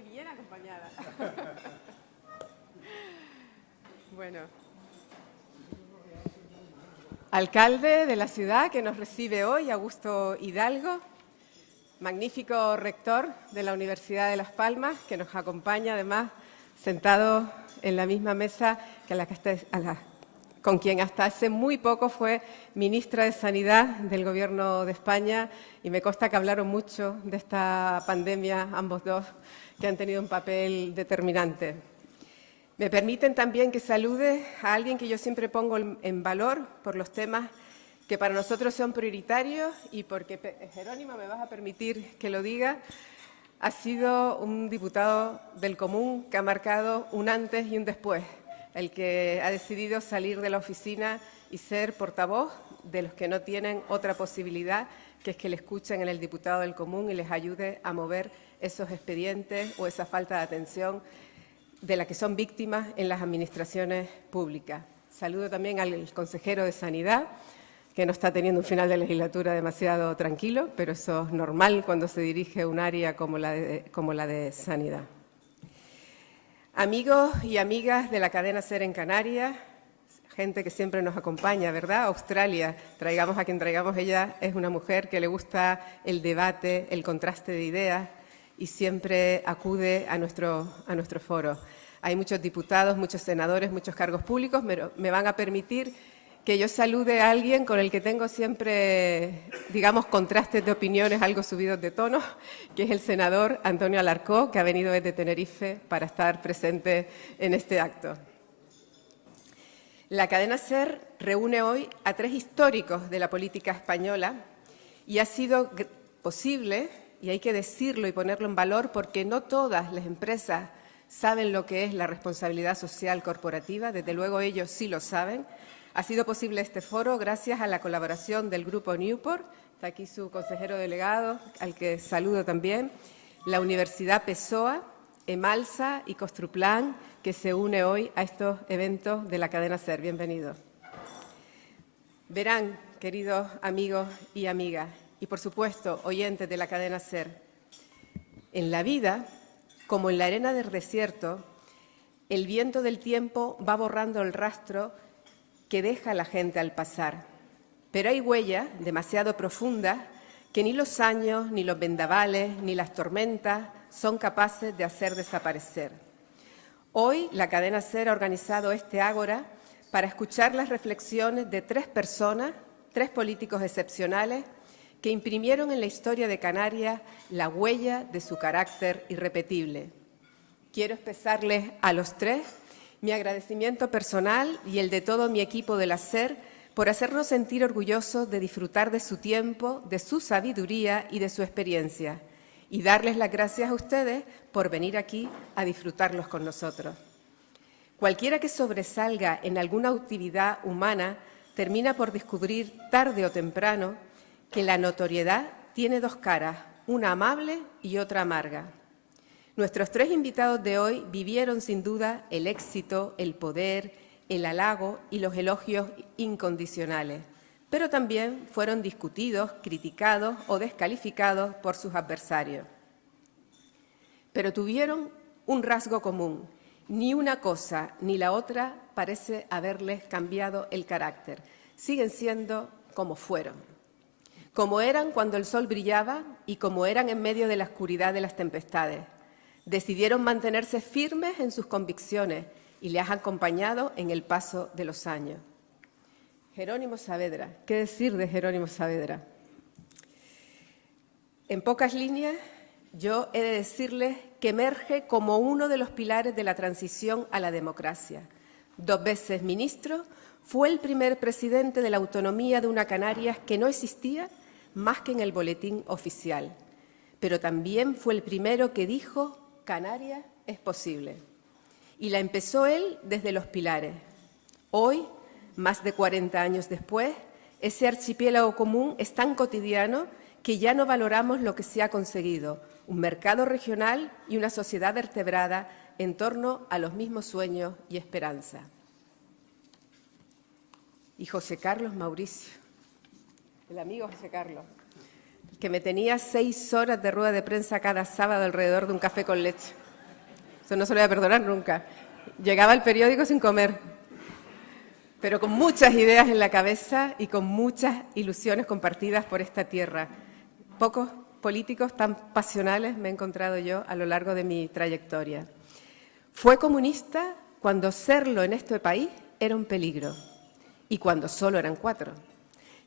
Qué bien acompañada. Bueno. Alcalde de la ciudad que nos recibe hoy, Augusto Hidalgo. Magnífico rector de la Universidad de Las Palmas, que nos acompaña además sentado en la misma mesa que con quien hasta hace muy poco fue ministra de Sanidad del Gobierno de España, y me consta que hablaron mucho de esta pandemia ambos dos, que han tenido un papel determinante. Me permiten también que salude a alguien que yo siempre pongo en valor por los temas que para nosotros son prioritarios y porque, Jerónimo, me vas a permitir que lo diga, ha sido un diputado del Común que ha marcado un antes y un después, el que ha decidido salir de la oficina y ser portavoz de los que no tienen otra posibilidad, que es que le escuchen en el diputado del Común y les ayude a mover esos expedientes o esa falta de atención de la que son víctimas en las administraciones públicas. Saludo también al consejero de Sanidad, que no está teniendo un final de legislatura demasiado tranquilo, pero eso es normal cuando se dirige un área como la de Sanidad. Amigos y amigas de la cadena SER en Canarias, gente que siempre nos acompaña, ¿verdad? Australia, traigamos a quien traigamos, ella es una mujer que le gusta el debate, el contraste de ideas y siempre acude a nuestro foro. Hay muchos diputados, muchos senadores, muchos cargos públicos, pero me van a permitir que yo salude a alguien con el que tengo siempre, digamos, contrastes de opiniones algo subidos de tono, que es el senador Antonio Alarcó, que ha venido desde Tenerife para estar presente en este acto. La cadena SER reúne hoy a tres históricos de la política española y ha sido posible, y hay que decirlo y ponerlo en valor, porque no todas las empresas saben lo que es la responsabilidad social corporativa, desde luego ellos sí lo saben. Ha sido posible este foro gracias a la colaboración del Grupo Newport, está aquí su consejero delegado, al que saludo también, la Universidad Pessoa, Emalsa y Construplan, que se une hoy a estos eventos de la cadena SER. Bienvenidos. Verán, queridos amigos y amigas, y por supuesto, oyentes de la cadena SER, en la vida, como en la arena del desierto, el viento del tiempo va borrando el rastro que deja la gente al pasar. Pero hay huellas demasiado profundas que ni los años, ni los vendavales, ni las tormentas son capaces de hacer desaparecer. Hoy la cadena SER ha organizado este ágora para escuchar las reflexiones de tres personas, tres políticos excepcionales, que imprimieron en la historia de Canarias la huella de su carácter irrepetible. Quiero expresarles a los tres mi agradecimiento personal y el de todo mi equipo de la SER por hacernos sentir orgullosos de disfrutar de su tiempo, de su sabiduría y de su experiencia, y darles las gracias a ustedes por venir aquí a disfrutarlos con nosotros. Cualquiera que sobresalga en alguna actividad humana termina por descubrir tarde o temprano que la notoriedad tiene dos caras, una amable y otra amarga. Nuestros tres invitados de hoy vivieron sin duda el éxito, el poder, el halago y los elogios incondicionales, pero también fueron discutidos, criticados o descalificados por sus adversarios. Pero tuvieron un rasgo común: ni una cosa ni la otra parece haberles cambiado el carácter. Siguen siendo como fueron, como eran cuando el sol brillaba y como eran en medio de la oscuridad de las tempestades. Decidieron mantenerse firmes en sus convicciones y les han acompañado en el paso de los años. Jerónimo Saavedra, ¿qué decir de Jerónimo Saavedra? En pocas líneas, yo he de decirles que emerge como uno de los pilares de la transición a la democracia. 2 veces ministro, fue el primer presidente de la autonomía de una Canarias que no existía más que en el boletín oficial, pero también fue el primero que dijo: Canarias es posible. Y la empezó él desde los pilares. Hoy, más de 40 años después, ese archipiélago común es tan cotidiano que ya no valoramos lo que se ha conseguido: un mercado regional y una sociedad vertebrada en torno a los mismos sueños y esperanza. Y José Carlos Mauricio, el amigo José Carlos, que me tenía 6 horas de rueda de prensa cada sábado alrededor de un café con leche. Eso no se lo voy a perdonar nunca. Llegaba al periódico sin comer, pero con muchas ideas en la cabeza y con muchas ilusiones compartidas por esta tierra. Pocos políticos tan pasionales me he encontrado yo a lo largo de mi trayectoria. Fue comunista cuando serlo en este país era un peligro y cuando solo eran 4.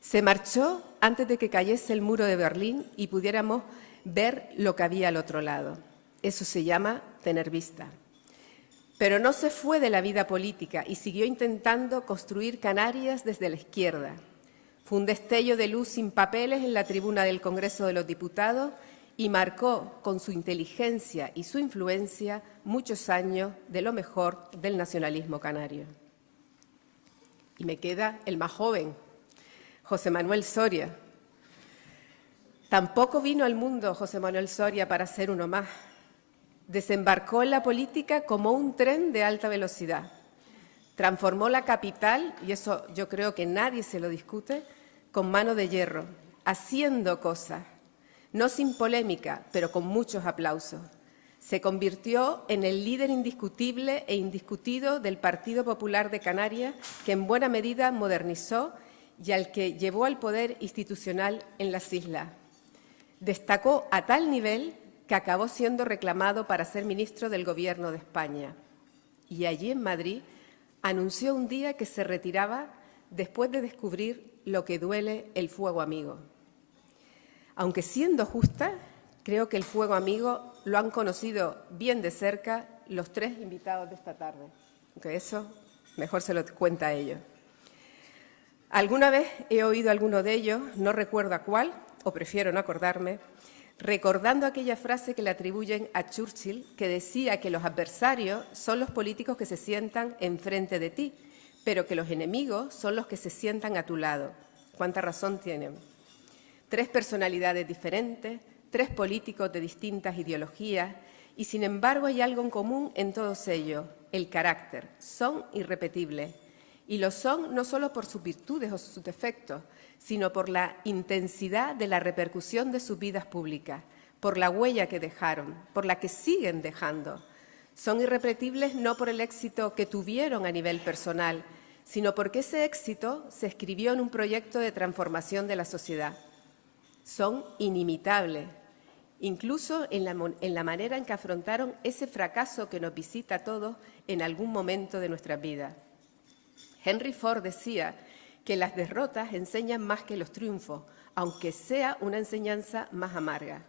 Se marchó antes de que cayese el muro de Berlín y pudiéramos ver lo que había al otro lado. Eso se llama tener vista. Pero no se fue de la vida política y siguió intentando construir Canarias desde la izquierda. Fue un destello de luz sin papeles en la tribuna del Congreso de los Diputados y marcó con su inteligencia y su influencia muchos años de lo mejor del nacionalismo canario. Y me queda el más joven, José Manuel Soria. Tampoco vino al mundo José Manuel Soria para ser uno más. Desembarcó en la política como un tren de alta velocidad. Transformó la capital, y eso yo creo que nadie se lo discute, con mano de hierro, haciendo cosas, no sin polémica, pero con muchos aplausos. Se convirtió en el líder indiscutible e indiscutido del Partido Popular de Canarias, que en buena medida modernizó y al que llevó al poder institucional en las islas. Destacó a tal nivel que acabó siendo reclamado para ser ministro del Gobierno de España. Y allí en Madrid anunció un día que se retiraba después de descubrir lo que duele el fuego amigo. Aunque siendo justa, creo que el fuego amigo lo han conocido bien de cerca los 3 invitados de esta tarde, aunque eso mejor se lo cuenta a ellos. Alguna vez he oído a alguno de ellos, no recuerdo a cuál, o prefiero no acordarme, recordando aquella frase que le atribuyen a Churchill, que decía que los adversarios son los políticos que se sientan enfrente de ti, pero que los enemigos son los que se sientan a tu lado. ¿Cuánta razón tienen? 3 personalidades diferentes, 3 políticos de distintas ideologías, y sin embargo hay algo en común en todos ellos, el carácter. Son irrepetibles, y lo son no solo por sus virtudes o sus defectos, sino por la intensidad de la repercusión de sus vidas públicas, por la huella que dejaron, por la que siguen dejando. Son irrepetibles no por el éxito que tuvieron a nivel personal, sino porque ese éxito se escribió en un proyecto de transformación de la sociedad. Son inimitables, incluso en la manera en que afrontaron ese fracaso que nos visita a todos en algún momento de nuestras vidas. Henry Ford decía que las derrotas enseñan más que los triunfos, aunque sea una enseñanza más amarga.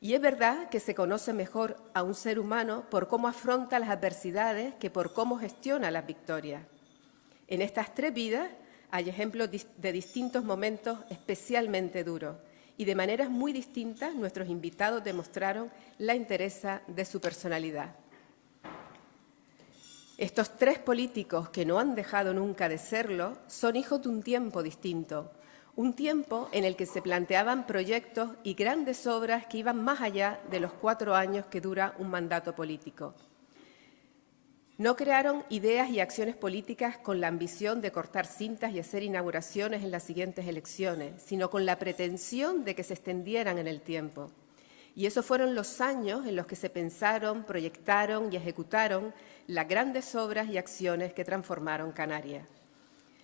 Y es verdad que se conoce mejor a un ser humano por cómo afronta las adversidades que por cómo gestiona las victorias. En estas 3 vidas hay ejemplos de distintos momentos especialmente duros y de maneras muy distintas nuestros invitados demostraron la entereza de su personalidad. Estos 3 políticos que no han dejado nunca de serlo son hijos de un tiempo distinto, un tiempo en el que se planteaban proyectos y grandes obras que iban más allá de los 4 años que dura un mandato político. No crearon ideas y acciones políticas con la ambición de cortar cintas y hacer inauguraciones en las siguientes elecciones, sino con la pretensión de que se extendieran en el tiempo. Y esos fueron los años en los que se pensaron, proyectaron y ejecutaron las grandes obras y acciones que transformaron Canarias.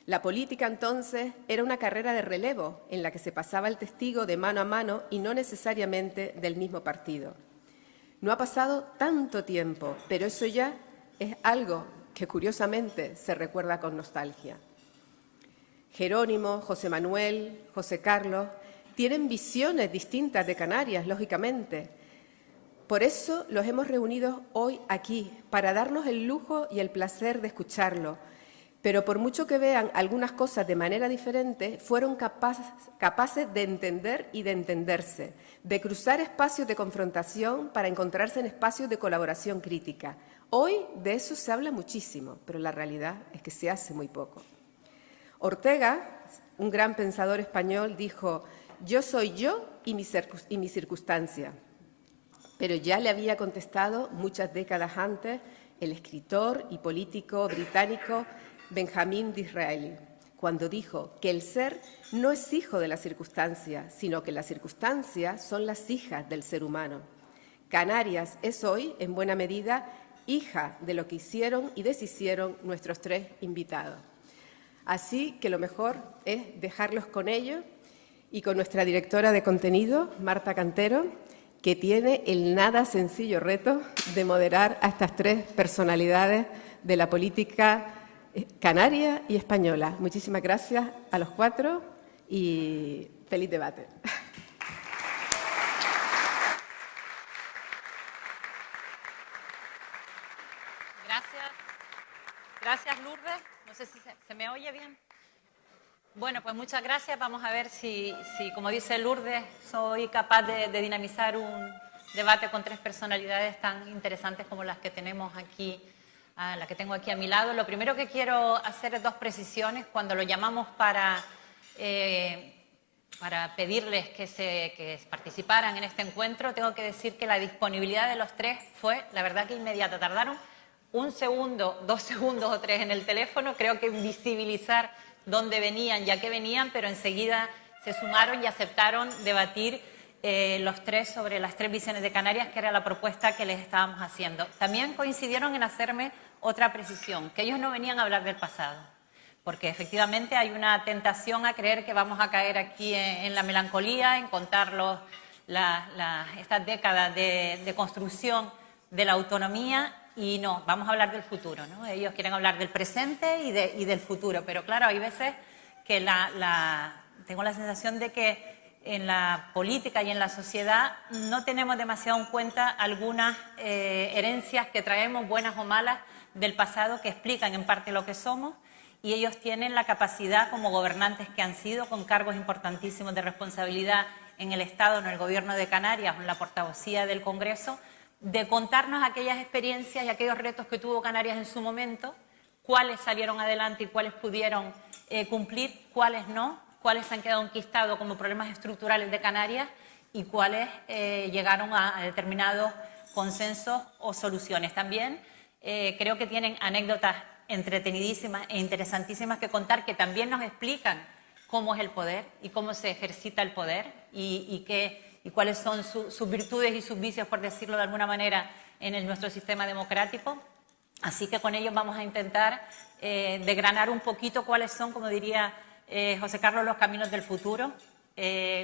La política, entonces, era una carrera de relevo en la que se pasaba el testigo de mano a mano y no necesariamente del mismo partido. No ha pasado tanto tiempo, pero eso ya es algo que, curiosamente, se recuerda con nostalgia. Jerónimo, José Manuel, José Carlos tienen visiones distintas de Canarias, lógicamente. Por eso los hemos reunido hoy aquí, para darnos el lujo y el placer de escucharlo. Pero por mucho que vean algunas cosas de manera diferente, fueron capaces de entender y de entenderse, de cruzar espacios de confrontación para encontrarse en espacios de colaboración crítica. Hoy de eso se habla muchísimo, pero la realidad es que se hace muy poco. Ortega, un gran pensador español, dijo: «Yo soy yo y mi circunstancia». Pero ya le había contestado muchas décadas antes el escritor y político británico Benjamín Disraeli, cuando dijo que el ser no es hijo de la circunstancia, sino que las circunstancias son las hijas del ser humano. Canarias es hoy, en buena medida, hija de lo que hicieron y deshicieron nuestros tres invitados. Así que lo mejor es dejarlos con ellos y con nuestra directora de contenido, Marta Cantero, que tiene el nada sencillo reto de moderar a estas tres personalidades de la política canaria y española. Muchísimas gracias a los cuatro y feliz debate. Gracias, Lourdes. No sé si se me oye bien. Bueno, pues muchas gracias. Vamos a ver si como dice Lourdes, soy capaz de dinamizar un debate con tres personalidades tan interesantes como las que tenemos aquí, la que tengo aquí a mi lado. Lo primero que quiero hacer es dos precisiones. Cuando lo llamamos para pedirles que participaran en este encuentro, tengo que decir que la disponibilidad de los tres fue, la verdad, que inmediata. Tardaron 1 segundo, 2 segundos o 3 en el teléfono, creo que visibilizar dónde venían, ya que venían, pero enseguida se sumaron y aceptaron debatir los tres sobre las tres visiones de Canarias, que era la propuesta que les estábamos haciendo. También coincidieron en hacerme otra precisión, que ellos no venían a hablar del pasado, porque efectivamente hay una tentación a creer que vamos a caer aquí en la melancolía, en contar estas décadas de construcción de la autonomía. Y no, vamos a hablar del futuro, ¿no? Ellos quieren hablar del presente y del futuro, pero claro, hay veces que tengo la sensación de que en la política y en la sociedad no tenemos demasiado en cuenta algunas herencias que traemos, buenas o malas, del pasado, que explican en parte lo que somos, y ellos tienen la capacidad, como gobernantes que han sido, con cargos importantísimos de responsabilidad en el Estado, en el Gobierno de Canarias, en la portavocía del Congreso, de contarnos aquellas experiencias y aquellos retos que tuvo Canarias en su momento, cuáles salieron adelante y cuáles pudieron cumplir, cuáles no, cuáles se han quedado enquistados como problemas estructurales de Canarias y cuáles llegaron a determinados consensos o soluciones. También creo que tienen anécdotas entretenidísimas e interesantísimas que contar, que también nos explican cómo es el poder y cómo se ejercita el poder y cuáles son sus virtudes y sus vicios, por decirlo de alguna manera, en nuestro sistema democrático. Así que con ellos vamos a intentar desgranar un poquito cuáles son, como diría José Carlos, los caminos del futuro.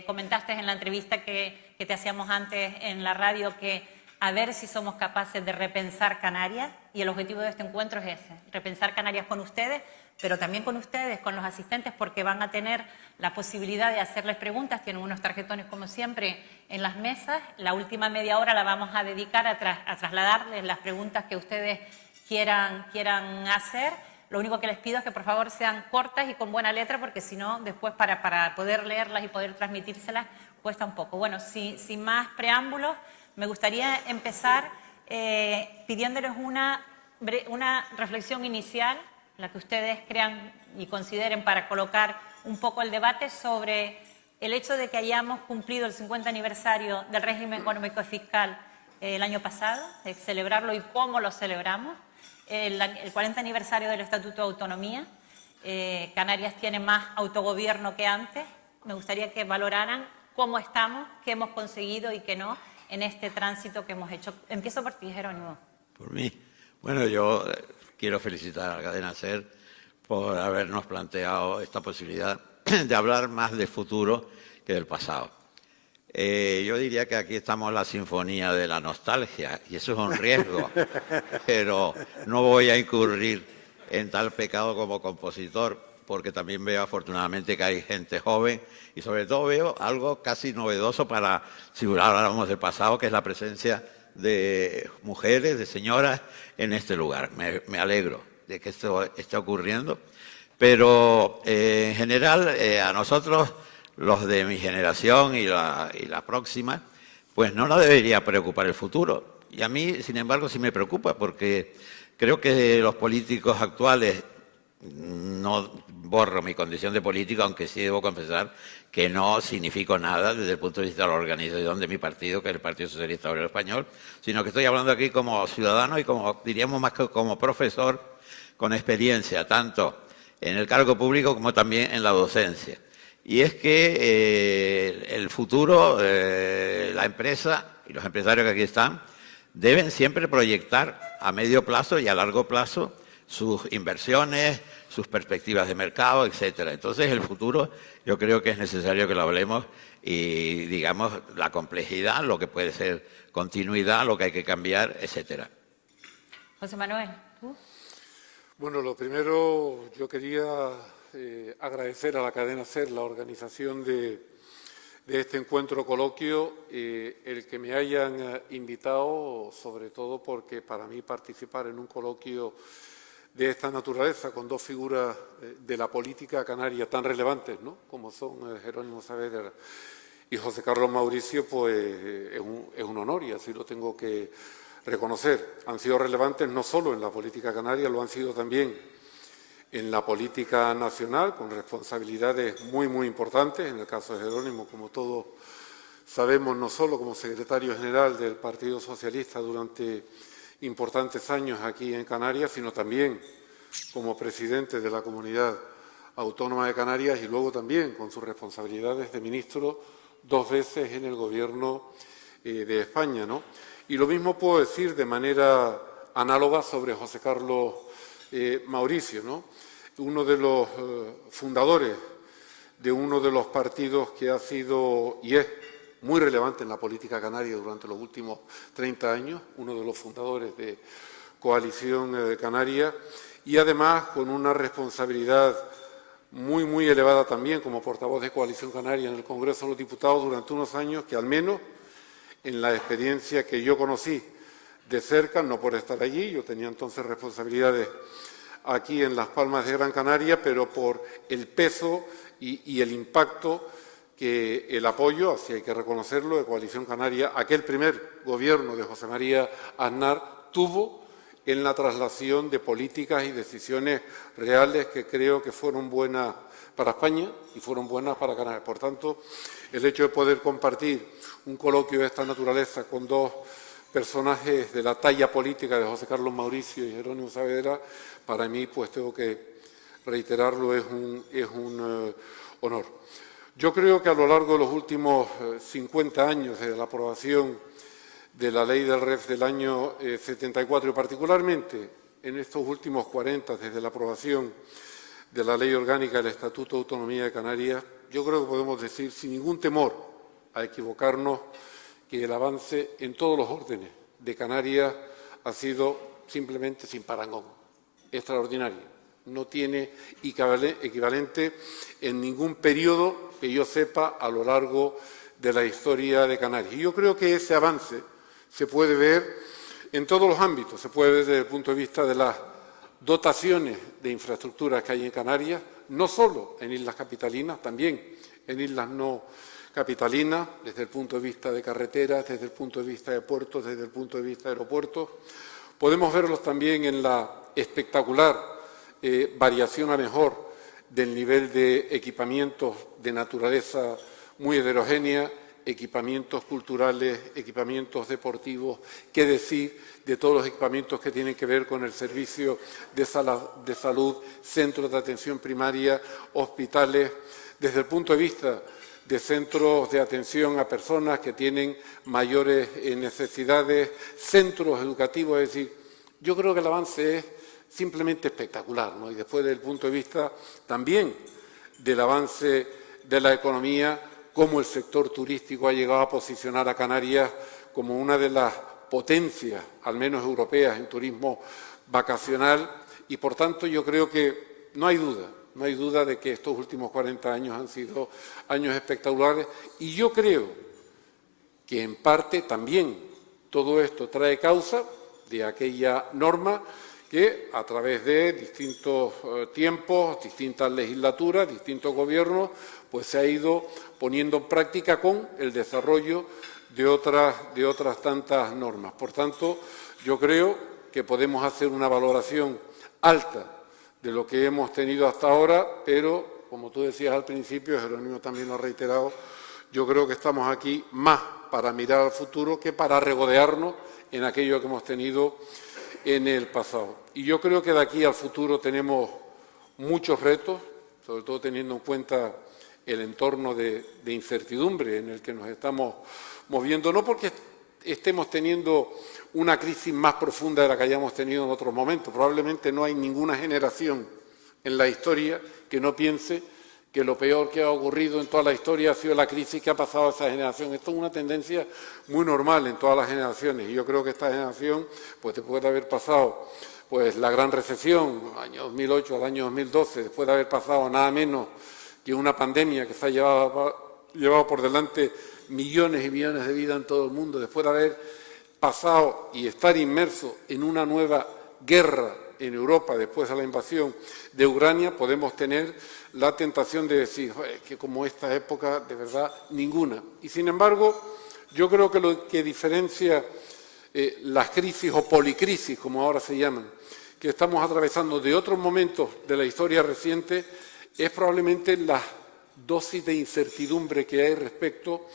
Comentaste en la entrevista que te hacíamos antes en la radio que a ver si somos capaces de repensar Canarias, y el objetivo de este encuentro es ese, repensar Canarias con ustedes, pero también con ustedes, con los asistentes, porque van a tener la posibilidad de hacerles preguntas. Tienen unos tarjetones, como siempre, en las mesas. La última media hora la vamos a dedicar a trasladarles las preguntas que ustedes quieran hacer. Lo único que les pido es que por favor sean cortas y con buena letra, porque si no, después para poder leerlas y poder transmitírselas cuesta un poco. Bueno, sin más preámbulos, me gustaría empezar pidiéndoles una reflexión inicial, la que ustedes crean y consideren para colocar un poco el debate sobre el hecho de que hayamos cumplido el 50 aniversario del régimen económico y fiscal el año pasado, de celebrarlo y cómo lo celebramos, el 40 aniversario del Estatuto de Autonomía. Canarias tiene más autogobierno que antes. Me gustaría que valoraran cómo estamos, qué hemos conseguido y qué no en este tránsito que hemos hecho. Empiezo por ti, Jerónimo. Por mí. Bueno, yo quiero felicitar a la cadena SER por habernos planteado esta posibilidad de hablar más del futuro que del pasado. Yo diría que aquí estamos en la sinfonía de la nostalgia, y eso es un riesgo, pero no voy a incurrir en tal pecado como compositor, porque también veo afortunadamente que hay gente joven y sobre todo veo algo casi novedoso para, si habláramos del pasado, que es la presencia de mujeres, de señoras en este lugar. Me alegro de que esto esté ocurriendo, pero en general a nosotros, los de mi generación y la próxima, pues no nos debería preocupar el futuro. Y a mí, sin embargo, sí me preocupa, porque creo que los políticos actuales, no borro mi condición de político, aunque sí debo confesar que no significo nada desde el punto de vista de la organización de mi partido, que es el Partido Socialista Obrero Español, sino que estoy hablando aquí como ciudadano y como, diríamos más que como profesor con experiencia, tanto en el cargo público como también en la docencia. Y es que el futuro, la empresa y los empresarios que aquí están, deben siempre proyectar a medio plazo y a largo plazo sus inversiones, sus perspectivas de mercado, etcétera. Entonces, el futuro yo creo que es necesario que lo hablemos y, digamos, la complejidad, lo que puede ser continuidad, lo que hay que cambiar, etcétera. José Manuel, ¿tú? Bueno, lo primero, yo quería agradecer a la cadena SER la organización de este encuentro coloquio, el que me hayan invitado, sobre todo porque para mí participar en un coloquio de esta naturaleza con dos figuras de la política canaria tan relevantes, ¿no?, como son Jerónimo Saavedra y José Carlos Mauricio, pues es un honor y así lo tengo que reconocer. Han sido relevantes no solo en la política canaria, lo han sido también en la política nacional, con responsabilidades muy, muy importantes. En el caso de Jerónimo, como todos sabemos, no solo como secretario general del Partido Socialista durante importantes años aquí en Canarias, sino también como presidente de la Comunidad Autónoma de Canarias y luego también con sus responsabilidades de ministro 2 veces en el Gobierno de España, ¿no? Y lo mismo puedo decir de manera análoga sobre José Carlos Mauricio, ¿no?, uno de los fundadores de uno de los partidos que ha sido y es muy relevante en la política canaria durante los últimos 30 años, uno de los fundadores de Coalición Canaria, y además con una responsabilidad muy, muy elevada también como portavoz de Coalición Canaria en el Congreso de los Diputados durante unos años que, al menos en la experiencia que yo conocí de cerca, no por estar allí, yo tenía entonces responsabilidades aquí en Las Palmas de Gran Canaria, pero por el peso y el impacto que el apoyo, así hay que reconocerlo, de Coalición Canaria, aquel primer gobierno de José María Aznar tuvo en la traslación de políticas y decisiones reales que creo que fueron buenas para España y fueron buenas para Canarias. Por tanto, el hecho de poder compartir un coloquio de esta naturaleza con dos personajes de la talla política de José Carlos Mauricio y Jerónimo Saavedra, para mí, pues tengo que reiterarlo, es un honor. Yo creo que a lo largo de los últimos 50 años, desde la aprobación de la ley del REF del año 74 y particularmente en estos últimos 40, desde la aprobación de la Ley Orgánica del Estatuto de Autonomía de Canarias, yo creo que podemos decir sin ningún temor a equivocarnos que el avance en todos los órdenes de Canarias ha sido simplemente sin parangón, extraordinario. No tiene equivalente en ningún periodo que yo sepa a lo largo de la historia de Canarias. Y yo creo que ese avance se puede ver en todos los ámbitos, se puede ver desde el punto de vista de las dotaciones de infraestructuras que hay en Canarias, no solo en islas capitalinas, también en islas no capitalinas, desde el punto de vista de carreteras, desde el punto de vista de puertos, desde el punto de vista de aeropuertos. Podemos verlos también en la espectacular variación a mejor del nivel de equipamientos de naturaleza muy heterogénea, equipamientos culturales, equipamientos deportivos, qué decir de todos los equipamientos que tienen que ver con el servicio de salud, centros de atención primaria, hospitales, desde el punto de vista de centros de atención a personas que tienen mayores necesidades, centros educativos, es decir, yo creo que el avance es simplemente espectacular, ¿no? Y después desde el punto de vista también del avance de la economía, cómo el sector turístico ha llegado a posicionar a Canarias como una de las potencias, al menos europeas, en turismo vacacional y, por tanto, yo creo que no hay duda de que estos últimos 40 años han sido años espectaculares y yo creo que, en parte, también todo esto trae causa de aquella norma que, a través de distintos tiempos, distintas legislaturas, distintos gobiernos, pues se ha ido poniendo en práctica con el desarrollo de otras tantas normas. Por tanto, yo creo que podemos hacer una valoración alta de lo que hemos tenido hasta ahora, pero, como tú decías al principio, Jerónimo también lo ha reiterado, yo creo que estamos aquí más para mirar al futuro que para regodearnos en aquello que hemos tenido en el pasado. Y yo creo que de aquí al futuro tenemos muchos retos, sobre todo teniendo en cuenta el entorno de incertidumbre en el que nos estamos moviendo, no porque estemos teniendo una crisis más profunda de la que hayamos tenido en otros momentos. Probablemente no hay ninguna generación en la historia que no piense que lo peor que ha ocurrido en toda la historia ha sido la crisis que ha pasado a esa generación. Esto es una tendencia muy normal en todas las generaciones y yo creo que esta generación, pues después de haber pasado pues la gran recesión, año 2008 al año 2012, después de haber pasado nada menos que una pandemia que se ha llevado por delante millones y millones de vidas en todo el mundo, después de haber pasado y estar inmerso en una nueva guerra en Europa después de la invasión de Ucrania, podemos tener la tentación de decir que como esta época, de verdad, ninguna. Y sin embargo, yo creo que lo que diferencia las crisis o policrisis, como ahora se llaman, que estamos atravesando de otros momentos de la historia reciente, es probablemente la dosis de incertidumbre que hay respecto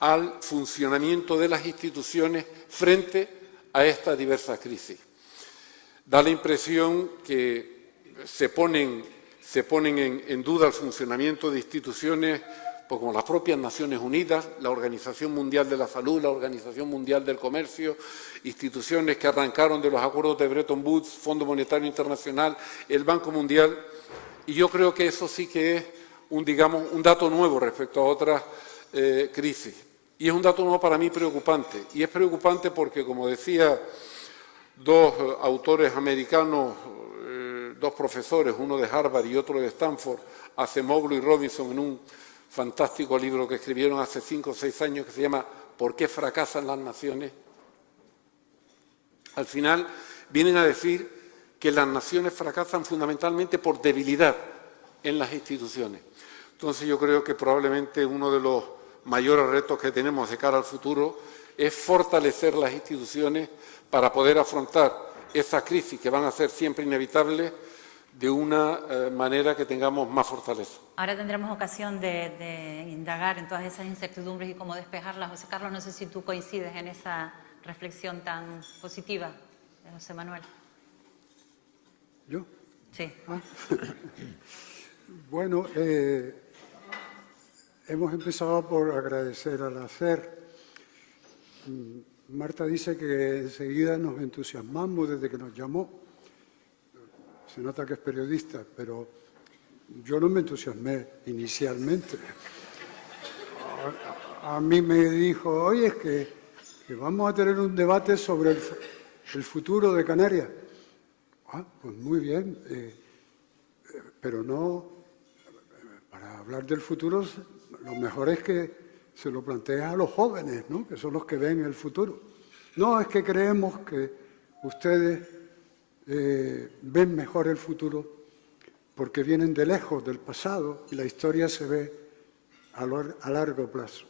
al funcionamiento de las instituciones frente a estas diversas crisis. Da la impresión que se ponen en duda el funcionamiento de instituciones pues, como las propias Naciones Unidas, la Organización Mundial de la Salud, la Organización Mundial del Comercio, instituciones que arrancaron de los acuerdos de Bretton Woods, Fondo Monetario Internacional, el Banco Mundial, y yo creo que eso sí que es un dato nuevo respecto a otras crisis. Y es un dato nuevo para mí preocupante. Y es preocupante porque, como decía dos autores americanos, dos profesores, uno de Harvard y otro de Stanford, Acemoglu y Robinson, en un fantástico libro que escribieron hace 5 o 6 años que se llama ¿Por qué fracasan las naciones? Al final vienen a decir que las naciones fracasan fundamentalmente por debilidad en las instituciones. Entonces yo creo que probablemente uno de los mayores retos que tenemos de cara al futuro es fortalecer las instituciones para poder afrontar esas crisis que van a ser siempre inevitables de una manera que tengamos más fortaleza. Ahora tendremos ocasión de indagar en todas esas incertidumbres y cómo despejarlas. José Carlos, no sé si tú coincides en esa reflexión tan positiva de José Manuel. ¿Yo? Sí. Ah. Bueno, hemos empezado por agradecer al hacer. Marta dice que enseguida nos entusiasmamos desde que nos llamó. Se nota que es periodista, pero yo no me entusiasmé inicialmente. A mí me dijo, oye, es que vamos a tener un debate sobre el futuro de Canarias. Ah, pues muy bien, pero no, para hablar del futuro, lo mejor es que se lo plantees a los jóvenes, ¿no? Que son los que ven el futuro. No, es que creemos que ustedes ven mejor el futuro porque vienen de lejos del pasado y la historia se ve a largo plazo.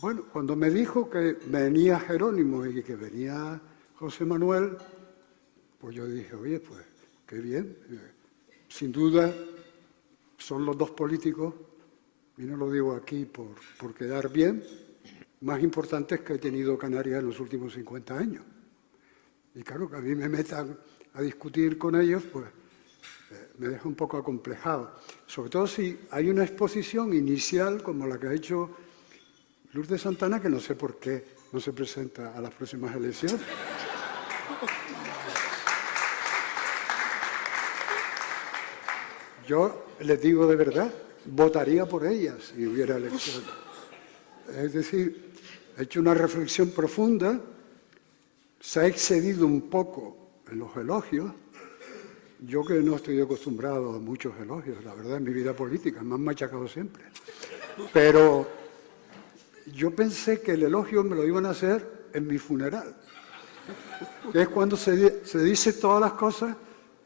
Bueno, cuando me dijo que venía Jerónimo y que venía José Manuel, pues yo dije, oye, pues qué bien. Sin duda son los dos políticos, y no lo digo aquí por quedar bien, más importantes que he tenido Canarias en los últimos 50 años. Y claro, que a mí me metan a discutir con ellos, pues me deja un poco acomplejado. Sobre todo si hay una exposición inicial como la que ha hecho Lourdes Santana, que no sé por qué no se presenta a las próximas elecciones. Yo les digo de verdad, votaría por ella si hubiera elecciones. Es decir, ha hecho una reflexión profunda, se ha excedido un poco en los elogios. Yo que no estoy acostumbrado a muchos elogios, la verdad, en mi vida política, me han machacado siempre. Pero yo pensé que el elogio me lo iban a hacer en mi funeral, que es cuando se dice todas las cosas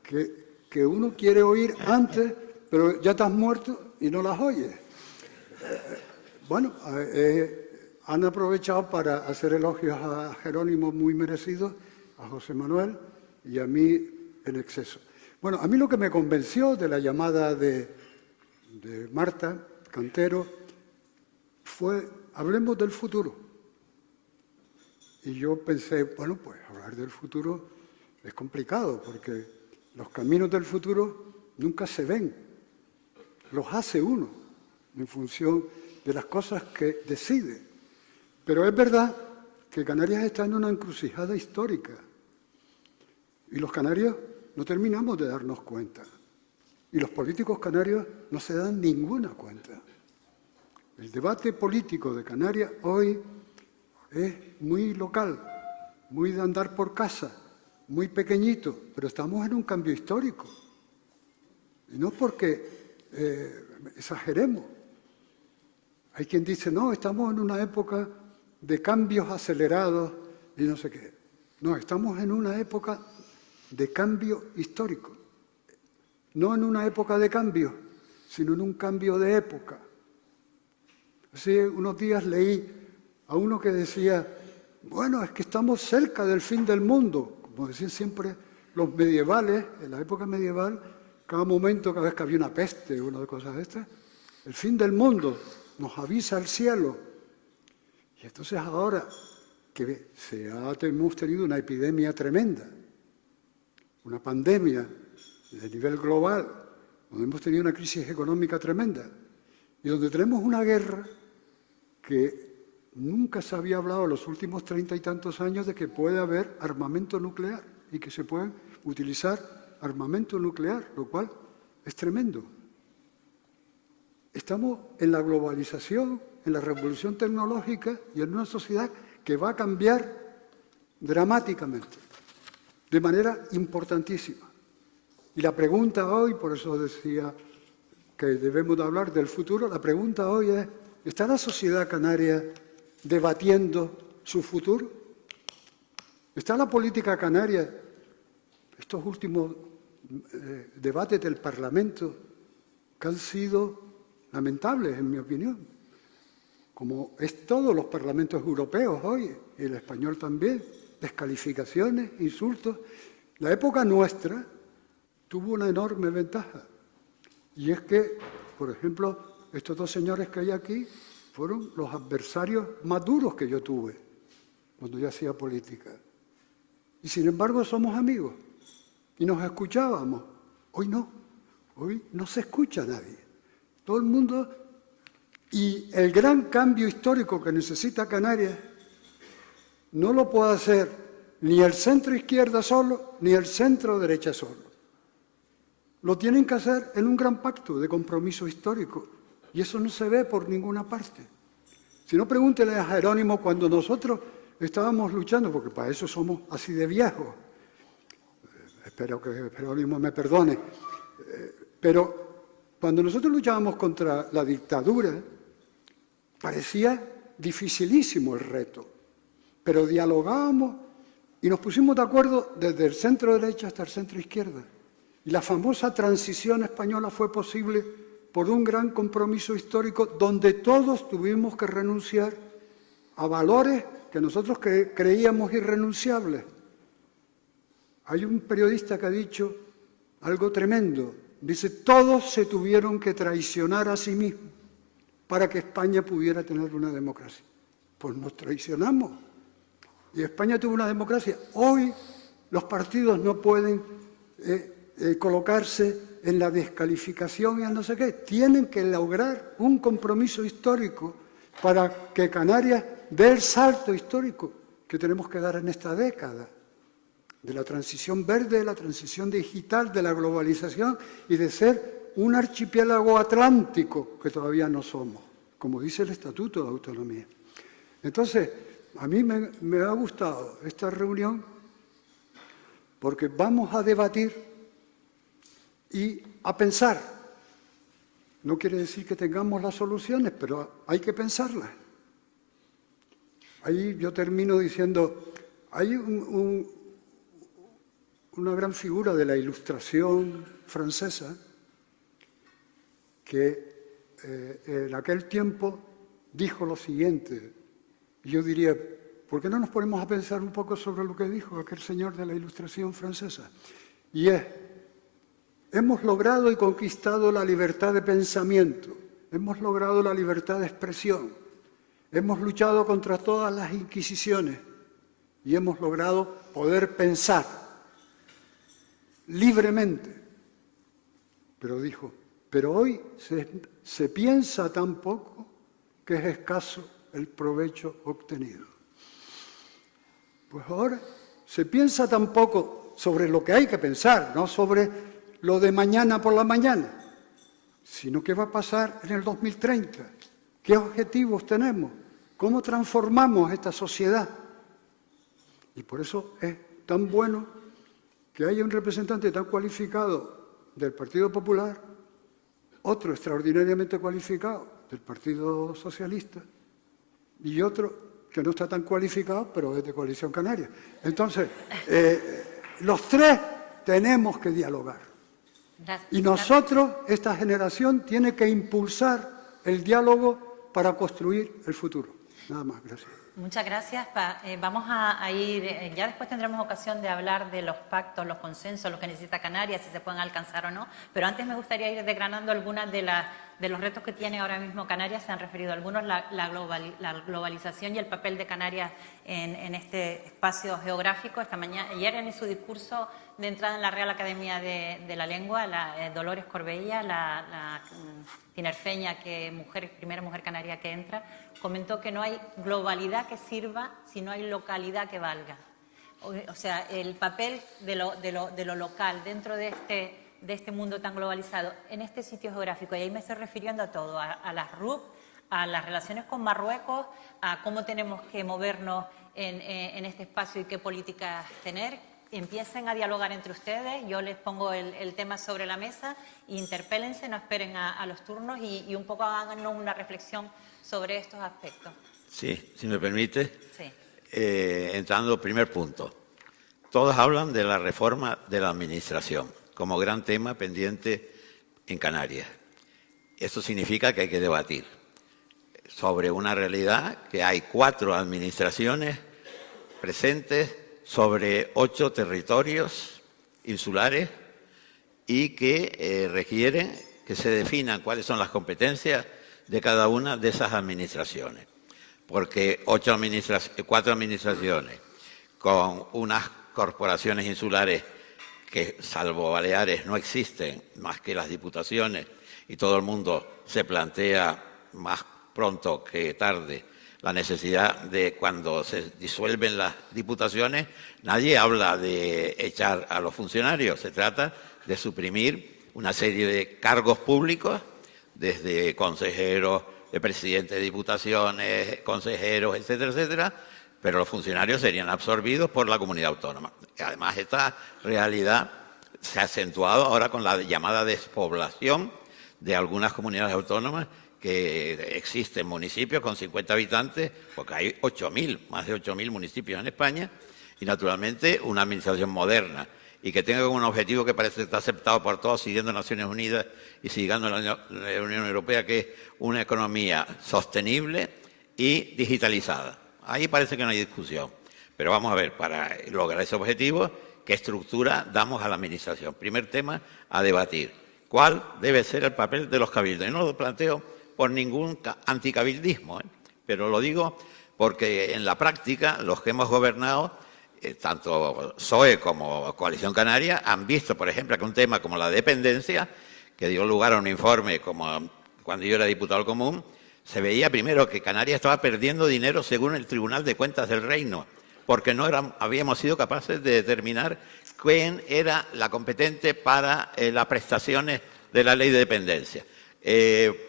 que uno quiere oír antes, pero ya estás muerto y no las oyes. Bueno, han aprovechado para hacer elogios a Jerónimo muy merecidos, a José Manuel y a mí en exceso. Bueno, a mí lo que me convenció de la llamada de Marta Cantero fue, hablemos del futuro. Y yo pensé, bueno, pues hablar del futuro es complicado, porque los caminos del futuro nunca se ven, los hace uno en función de las cosas que decide. Pero es verdad que Canarias está en una encrucijada histórica. Y los canarios no terminamos de darnos cuenta. Y los políticos canarios no se dan ninguna cuenta. El debate político de Canarias hoy es muy local, muy de andar por casa, muy pequeñito, pero estamos en un cambio histórico. Y no porque exageremos. Hay quien dice, no, estamos en una época de cambios acelerados y no sé qué. No, estamos en una época de cambio histórico. No en una época de cambio, sino en un cambio de época. Hace unos días leí a uno que decía, bueno, es que estamos cerca del fin del mundo. Como decían siempre los medievales, en la época medieval, cada momento, cada vez que había una peste o una de cosas de estas, el fin del mundo nos avisa el cielo. Y entonces ahora que hemos tenido una epidemia tremenda, una pandemia de nivel global, donde hemos tenido una crisis económica tremenda y donde tenemos una guerra que nunca se había hablado en los últimos 30 y tantos años de que puede haber armamento nuclear y que se puede utilizar armamento nuclear, lo cual es tremendo. Estamos en la globalización, en la revolución tecnológica y en una sociedad que va a cambiar dramáticamente, de manera importantísima. Y la pregunta hoy, por eso decía que debemos de hablar del futuro, la pregunta hoy es, ¿está la sociedad canaria debatiendo su futuro? ¿Está la política canaria, estos últimos debates del Parlamento, que han sido lamentables, en mi opinión, como es todos los parlamentos europeos hoy, y el español también, descalificaciones, insultos? La época nuestra tuvo una enorme ventaja, y es que, por ejemplo, estos dos señores que hay aquí fueron los adversarios más duros que yo tuve cuando yo hacía política. Y sin embargo somos amigos y nos escuchábamos. Hoy no se escucha a nadie. Todo el mundo. Y el gran cambio histórico que necesita Canarias no lo puede hacer ni el centro izquierda solo, ni el centro derecha solo. Lo tienen que hacer en un gran pacto de compromiso histórico. Y eso no se ve por ninguna parte. Si no, pregúntele a Jerónimo cuando nosotros estábamos luchando, porque para eso somos así de viejos. Espero que Jerónimo me perdone. Pero cuando nosotros luchábamos contra la dictadura, parecía dificilísimo el reto. Pero dialogábamos y nos pusimos de acuerdo desde el centro derecha hasta el centro izquierda. Y la famosa transición española fue posible por un gran compromiso histórico donde todos tuvimos que renunciar a valores que nosotros creíamos irrenunciables. Hay un periodista que ha dicho algo tremendo. Dice, todos se tuvieron que traicionar a sí mismos para que España pudiera tener una democracia. Pues nos traicionamos. Y España tuvo una democracia. Hoy los partidos no pueden colocarse en la descalificación y en no sé qué. Tienen que lograr un compromiso histórico para que Canarias dé el salto histórico que tenemos que dar en esta década, de la transición verde, de la transición digital, de la globalización y de ser un archipiélago atlántico que todavía no somos, como dice el Estatuto de Autonomía. Entonces, a mí me ha gustado esta reunión porque vamos a debatir y a pensar. No quiere decir que tengamos las soluciones, pero hay que pensarlas. Ahí yo termino diciendo, hay una gran figura de la Ilustración francesa que en aquel tiempo dijo lo siguiente. Yo diría, ¿por qué no nos ponemos a pensar un poco sobre lo que dijo aquel señor de la Ilustración francesa? Y es, hemos logrado y conquistado la libertad de pensamiento, hemos logrado la libertad de expresión, hemos luchado contra todas las inquisiciones y hemos logrado poder pensar libremente. Pero dijo, pero hoy se piensa tan poco que es escaso el provecho obtenido. Pues ahora se piensa tampoco sobre lo que hay que pensar, no sobre lo de mañana por la mañana, sino qué va a pasar en el 2030, qué objetivos tenemos, cómo transformamos esta sociedad. Y por eso es tan bueno que haya un representante tan cualificado del Partido Popular, otro extraordinariamente cualificado del Partido Socialista y otro que no está tan cualificado, pero es de Coalición Canaria. Entonces, los tres tenemos que dialogar. Y nosotros, esta generación, tiene que impulsar el diálogo para construir el futuro. Nada más, gracias. Muchas gracias. Vamos a ir, ya después tendremos ocasión de hablar de los pactos, los consensos, lo que necesita Canarias, si se pueden alcanzar o no, pero antes me gustaría ir desgranando algunas de los retos que tiene ahora mismo Canarias. Se han referido a algunos, la globalización y el papel de Canarias en este espacio geográfico. Ayer en su discurso de entrada en la Real Academia de la Lengua, Dolores Corbella, la tinerfeña, primera mujer canaria que entra, comentó que no hay globalidad que sirva si no hay localidad que valga. O sea, el papel de lo local dentro de este mundo tan globalizado, en este sitio geográfico, y ahí me estoy refiriendo a todo, a las RUP, a las relaciones con Marruecos, a cómo tenemos que movernos en este espacio y qué políticas tener. Empiecen a dialogar entre ustedes, yo les pongo el tema sobre la mesa, interpélense, no esperen a los turnos y un poco háganos una reflexión sobre estos aspectos. Sí, si me permite. Sí. Entrando primer punto. Todos hablan de la reforma de la administración como gran tema pendiente en Canarias. Esto significa que hay que debatir sobre una realidad que hay 4 administraciones presentes sobre 8 territorios insulares y que requieren que se definan cuáles son las competencias de cada una de esas administraciones. Porque 4 administraciones con unas corporaciones insulares que, salvo Baleares, no existen más que las diputaciones y todo el mundo se plantea más pronto que tarde la necesidad de, cuando se disuelven las diputaciones, nadie habla de echar a los funcionarios, se trata de suprimir una serie de cargos públicos, desde consejeros, de presidentes de diputaciones, consejeros, etcétera, etcétera, pero los funcionarios serían absorbidos por la comunidad autónoma. Además, esta realidad se ha acentuado ahora con la llamada despoblación de algunas comunidades autónomas, que existen municipios con 50 habitantes, porque hay 8.000, más de 8.000 municipios en España, y naturalmente una administración moderna, y que tenga como un objetivo que parece que está aceptado por todos, siguiendo Naciones Unidas y siguiendo la Unión Europea, que es una economía sostenible y digitalizada. Ahí parece que no hay discusión. Pero vamos a ver, para lograr ese objetivo, ¿qué estructura damos a la administración? Primer tema a debatir. ¿Cuál debe ser el papel de los cabildos? Y no lo planteo por ningún anticabildismo, pero lo digo porque en la práctica los que hemos gobernado, tanto PSOE como Coalición Canaria, han visto, por ejemplo, que un tema como la dependencia, que dio lugar a un informe como cuando yo era diputado común, se veía primero que Canarias estaba perdiendo dinero según el Tribunal de Cuentas del Reino, porque no habíamos sido capaces de determinar quién era la competente para las prestaciones de la ley de dependencia.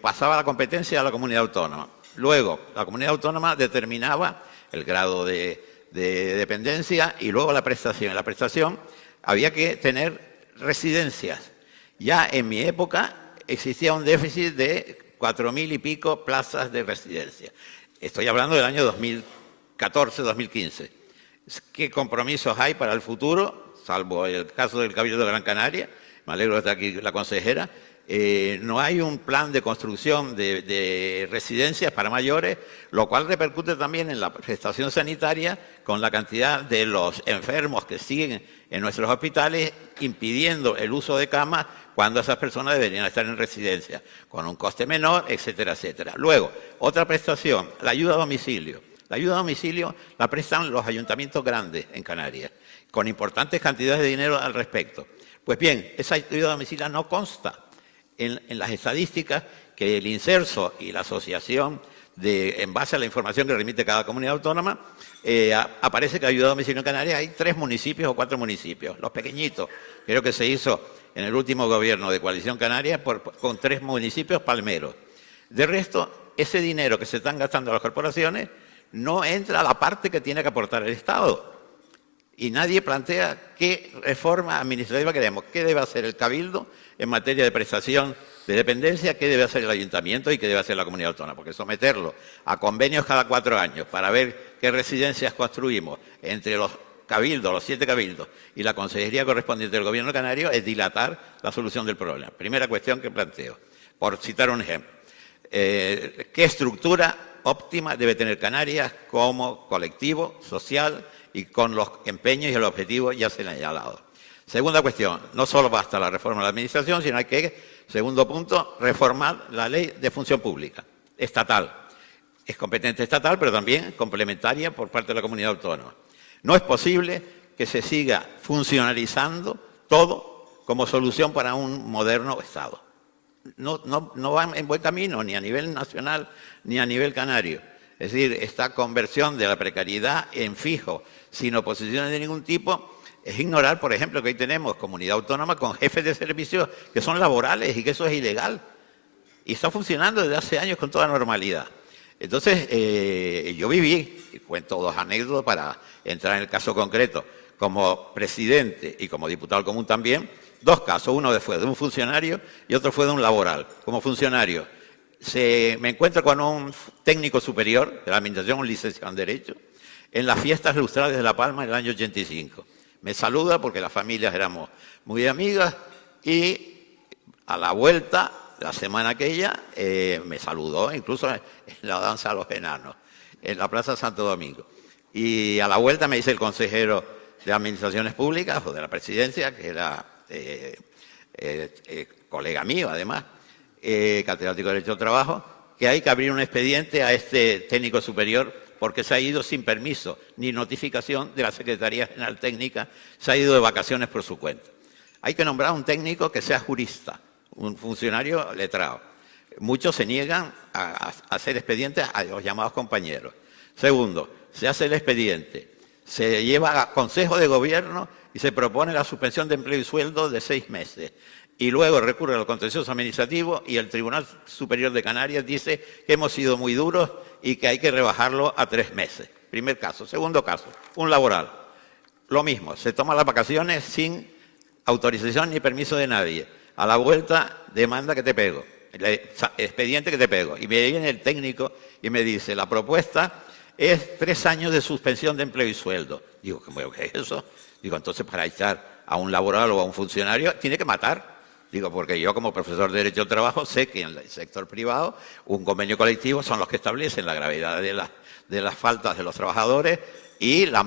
Pasaba la competencia a la comunidad autónoma. Luego, la comunidad autónoma determinaba el grado de dependencia y luego la prestación. En la prestación había que tener residencias. Ya en mi época existía un déficit de 4.000 y pico plazas de residencia. Estoy hablando del año 2014-2015. ¿Qué compromisos hay para el futuro? Salvo el caso del Cabildo de Gran Canaria, me alegro de estar aquí la consejera, no hay un plan de construcción de residencias para mayores, lo cual repercute también en la prestación sanitaria con la cantidad de los enfermos que siguen en nuestros hospitales, impidiendo el uso de camas cuando esas personas deberían estar en residencia, con un coste menor, etcétera, etcétera. Luego, otra prestación, la ayuda a domicilio. La ayuda a domicilio la prestan los ayuntamientos grandes en Canarias, con importantes cantidades de dinero al respecto. Pues bien, esa ayuda a domicilio no consta en las estadísticas que el Inserso y la Asociación en base a la información que remite cada comunidad autónoma, aparece que ayuda a domicilio en Canarias hay 3 municipios o 4 municipios, los pequeñitos. Creo que se hizo en el último gobierno de Coalición Canaria con 3 municipios palmeros. De resto, ese dinero que se están gastando las corporaciones no entra a la parte que tiene que aportar el Estado. Y nadie plantea qué reforma administrativa queremos, qué debe hacer el Cabildo en materia de prestación de dependencia, qué debe hacer el Ayuntamiento y qué debe hacer la Comunidad Autónoma, porque someterlo a convenios cada 4 años para ver qué residencias construimos entre los cabildos, los 7 cabildos y la consejería correspondiente del Gobierno canario es dilatar la solución del problema. Primera cuestión que planteo, por citar un ejemplo. ¿Qué estructura óptima debe tener Canarias como colectivo social y con los empeños y el objetivo ya señalados? Segunda cuestión, no solo basta la reforma de la Administración, sino hay que, segundo punto, reformar la Ley de Función Pública, estatal. Es competente estatal, pero también complementaria por parte de la Comunidad Autónoma. No es posible que se siga funcionalizando todo como solución para un moderno Estado. No van en buen camino, ni a nivel nacional, ni a nivel canario. Es decir, esta conversión de la precariedad en fijo, sin oposiciones de ningún tipo, es ignorar, por ejemplo, que hoy tenemos comunidad autónoma con jefes de servicios que son laborales y que eso es ilegal. Y está funcionando desde hace años con toda normalidad. Entonces, yo viví, y cuento 2 anécdotas para entrar en el caso concreto, como presidente y como diputado común también, 2 casos. Uno fue de un funcionario y otro fue de un laboral. Como funcionario, me encuentro con un técnico superior de la Administración, un licenciado en Derecho, en las fiestas lustrales de La Palma en el año 85. Me saluda porque las familias éramos muy amigas y a la vuelta, la semana aquella, me saludó, incluso en la danza a los enanos, en la Plaza Santo Domingo. Y a la vuelta me dice el consejero de Administraciones Públicas o de la Presidencia, que era colega mío además, catedrático de Derecho del Trabajo, que hay que abrir un expediente a este técnico superior porque se ha ido sin permiso ni notificación de la Secretaría General Técnica, se ha ido de vacaciones por su cuenta. Hay que nombrar a un técnico que sea jurista, un funcionario letrado. Muchos se niegan a hacer expedientes a los llamados compañeros. Segundo, se hace el expediente, se lleva a Consejo de Gobierno y se propone la suspensión de empleo y sueldo de 6 meses. Y luego recurre al contencioso administrativo y el Tribunal Superior de Canarias dice que hemos sido muy duros y que hay que rebajarlo a 3 meses. Primer caso. Segundo caso, un laboral. Lo mismo, se toman las vacaciones sin autorización ni permiso de nadie. A la vuelta, demanda que te pego, expediente que te pego. Y me viene el técnico y me dice, la propuesta es 3 años de suspensión de empleo y sueldo. Digo, ¿qué es eso? Digo, entonces para echar a un laboral o a un funcionario tiene que matar. Digo, porque yo como profesor de Derecho del Trabajo sé que en el sector privado un convenio colectivo son los que establecen la gravedad de las faltas de los trabajadores y la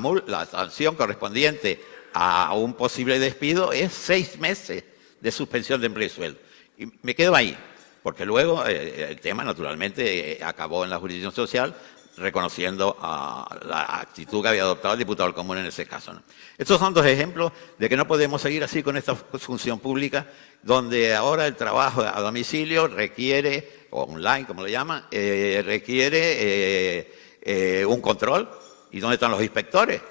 sanción correspondiente a un posible despido es 6 meses de suspensión de empleo y sueldo. Y me quedo ahí, porque luego el tema naturalmente acabó en la jurisdicción social reconociendo la actitud que había adoptado el diputado del común en ese caso, ¿no? Estos son 2 ejemplos de que no podemos seguir así con esta función pública, donde ahora el trabajo a domicilio requiere, o online como lo llaman, requiere un control. ¿Y dónde están los inspectores?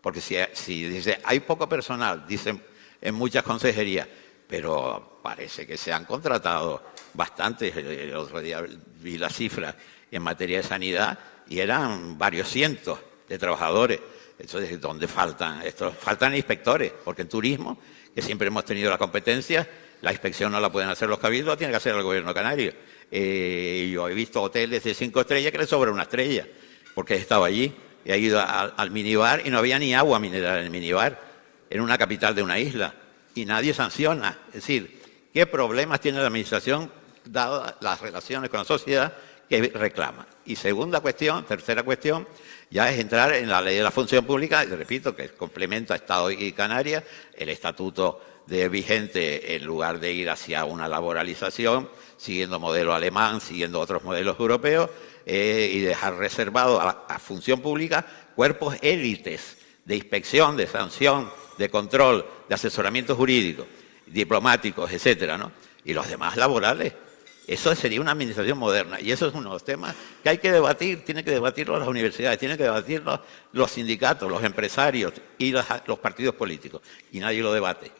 Porque si dice, hay poco personal, dicen en muchas consejerías, pero parece que se han contratado bastantes. El otro día vi las cifras en materia de sanidad y eran varios cientos de trabajadores. Entonces, ¿dónde faltan? Faltan inspectores, porque en turismo, que siempre hemos tenido la competencia, la inspección no la pueden hacer los cabildos, la tiene que hacer el gobierno canario. Yo he visto hoteles de 5 estrellas que les sobra 1 estrella, porque he estado allí, he ido al minibar y no había ni agua mineral en el minibar, en una capital de una isla, y nadie sanciona. Es decir, ¿qué problemas tiene la Administración, dadas las relaciones con la sociedad que reclama? Y tercera cuestión, ya es entrar en la ley de la función pública, y repito, que complementa Estado y Canarias, el estatuto vigente, en lugar de ir hacia una laboralización, siguiendo modelo alemán, siguiendo otros modelos europeos, y dejar reservado a la función pública cuerpos élites de inspección, de sanción, de control, de asesoramiento jurídico, diplomáticos, etcétera, ¿no? Y los demás laborales. Eso sería una administración moderna. Y eso es uno de los temas que hay que debatir, tienen que debatirlo las universidades, tienen que debatirlo los sindicatos, los empresarios y los partidos políticos. Y nadie lo debate.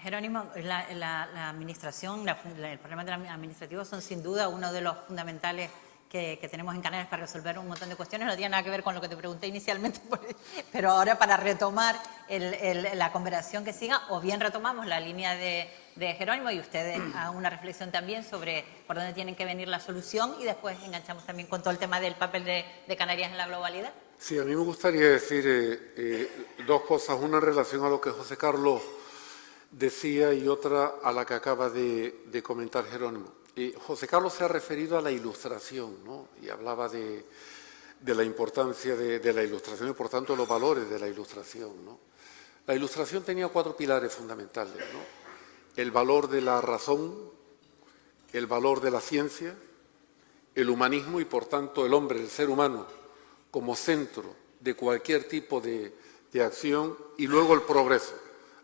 Jerónimo, la administración, el problema administrativo son sin duda uno de los fundamentales que tenemos en Canarias para resolver un montón de cuestiones. No tiene nada que ver con lo que te pregunté inicialmente, pero ahora para retomar la conversación que siga, o bien retomamos la línea de Jerónimo y ustedes hagan una reflexión también sobre por dónde tienen que venir la solución y después enganchamos también con todo el tema del papel de Canarias en la globalidad. Sí, a mí me gustaría decir dos cosas, una en relación a lo que José Carlos decía y otra a la que acaba de comentar Jerónimo. José Carlos se ha referido a la ilustración, ¿no? Y hablaba de la importancia de la ilustración y, por tanto, los valores de la ilustración, ¿no? La ilustración tenía 4 pilares fundamentales, ¿no? El valor de la razón, el valor de la ciencia, el humanismo y, por tanto, el hombre, el ser humano, como centro de cualquier tipo de acción, y luego el progreso.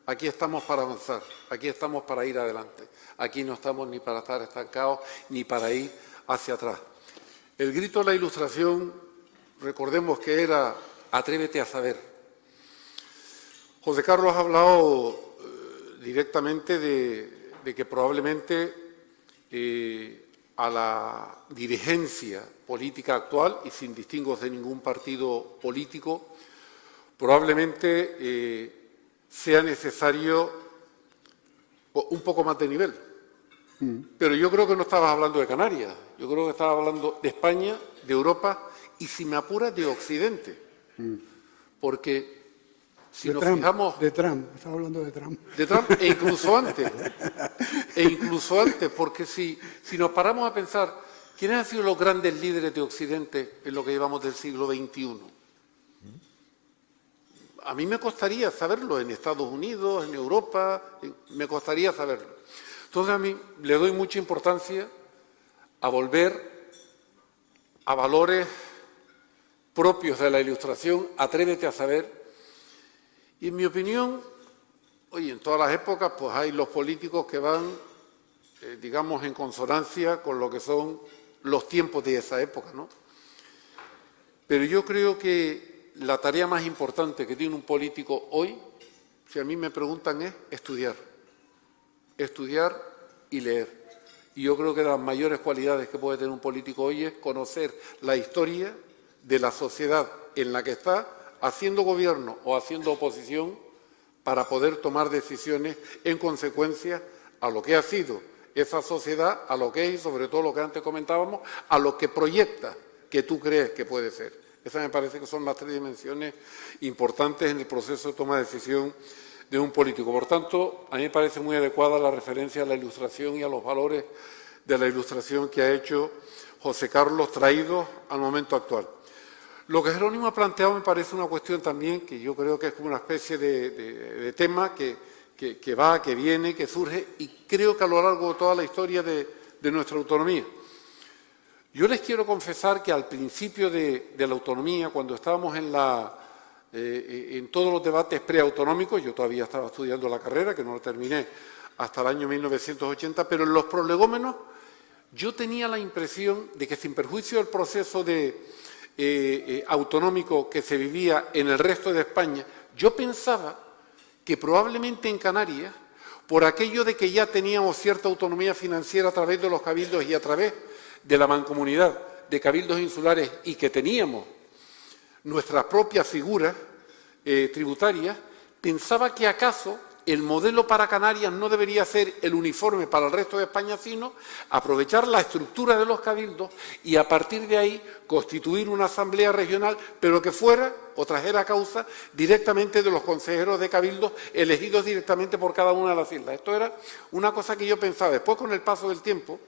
Aquí estamos para avanzar, aquí estamos para ir adelante, aquí no estamos ni para estar estancados ni para ir hacia atrás. El grito de la ilustración, recordemos que era atrévete a saber. José Carlos ha hablado directamente de que probablemente a la dirigencia política actual y sin distingos de ningún partido político, probablemente sea necesario un poco más de nivel. Pero yo creo que no estabas hablando de Canarias, yo creo que estabas hablando de España, de Europa y, si me apuras, de Occidente. Porque si nos fijamos... De Trump, estaba hablando de Trump. De Trump, e incluso antes. Porque si nos paramos a pensar, ¿quiénes han sido los grandes líderes de Occidente en lo que llevamos del siglo XXI? A mí me costaría saberlo en Estados Unidos, en Europa, me costaría saberlo. Entonces a mí le doy mucha importancia a volver a valores propios de la ilustración, atrévete a saber. Y en mi opinión, oye, en todas las épocas pues hay los políticos que van, digamos, en consonancia con lo que son los tiempos de esa época, ¿no? Pero yo creo que la tarea más importante que tiene un político hoy, si a mí me preguntan, es estudiar. Estudiar y leer. Y yo creo que de las mayores cualidades que puede tener un político hoy es conocer la historia de la sociedad en la que está, haciendo gobierno o haciendo oposición, para poder tomar decisiones en consecuencia a lo que ha sido esa sociedad, a lo que es y sobre todo lo que antes comentábamos, a lo que proyecta que tú crees que puede ser. Esas me parece que son las 3 dimensiones importantes en el proceso de toma de decisión de un político. Por tanto, a mí me parece muy adecuada la referencia a la ilustración y a los valores de la ilustración que ha hecho José Carlos, traídos al momento actual. Lo que Jerónimo ha planteado me parece una cuestión también que yo creo que es como una especie de tema que va, que viene, que surge, y creo que a lo largo de toda la historia de nuestra autonomía. Yo les quiero confesar que al principio de la autonomía, cuando estábamos en todos los debates preautonómicos, yo todavía estaba estudiando la carrera, que no la terminé hasta el año 1980, pero en los prolegómenos yo tenía la impresión de que, sin perjuicio del proceso autonómico que se vivía en el resto de España, yo pensaba que probablemente en Canarias, por aquello de que ya teníamos cierta autonomía financiera a través de los cabildos y a través de la mancomunidad de cabildos insulares, y que teníamos nuestras propias figuras tributarias, pensaba que acaso el modelo para Canarias no debería ser el uniforme para el resto de España, sino aprovechar la estructura de los cabildos y a partir de ahí constituir una asamblea regional, pero que fuera o trajera causa directamente de los consejeros de cabildos elegidos directamente por cada una de las islas. Esto era una cosa que yo pensaba. Después, con el paso del tiempo,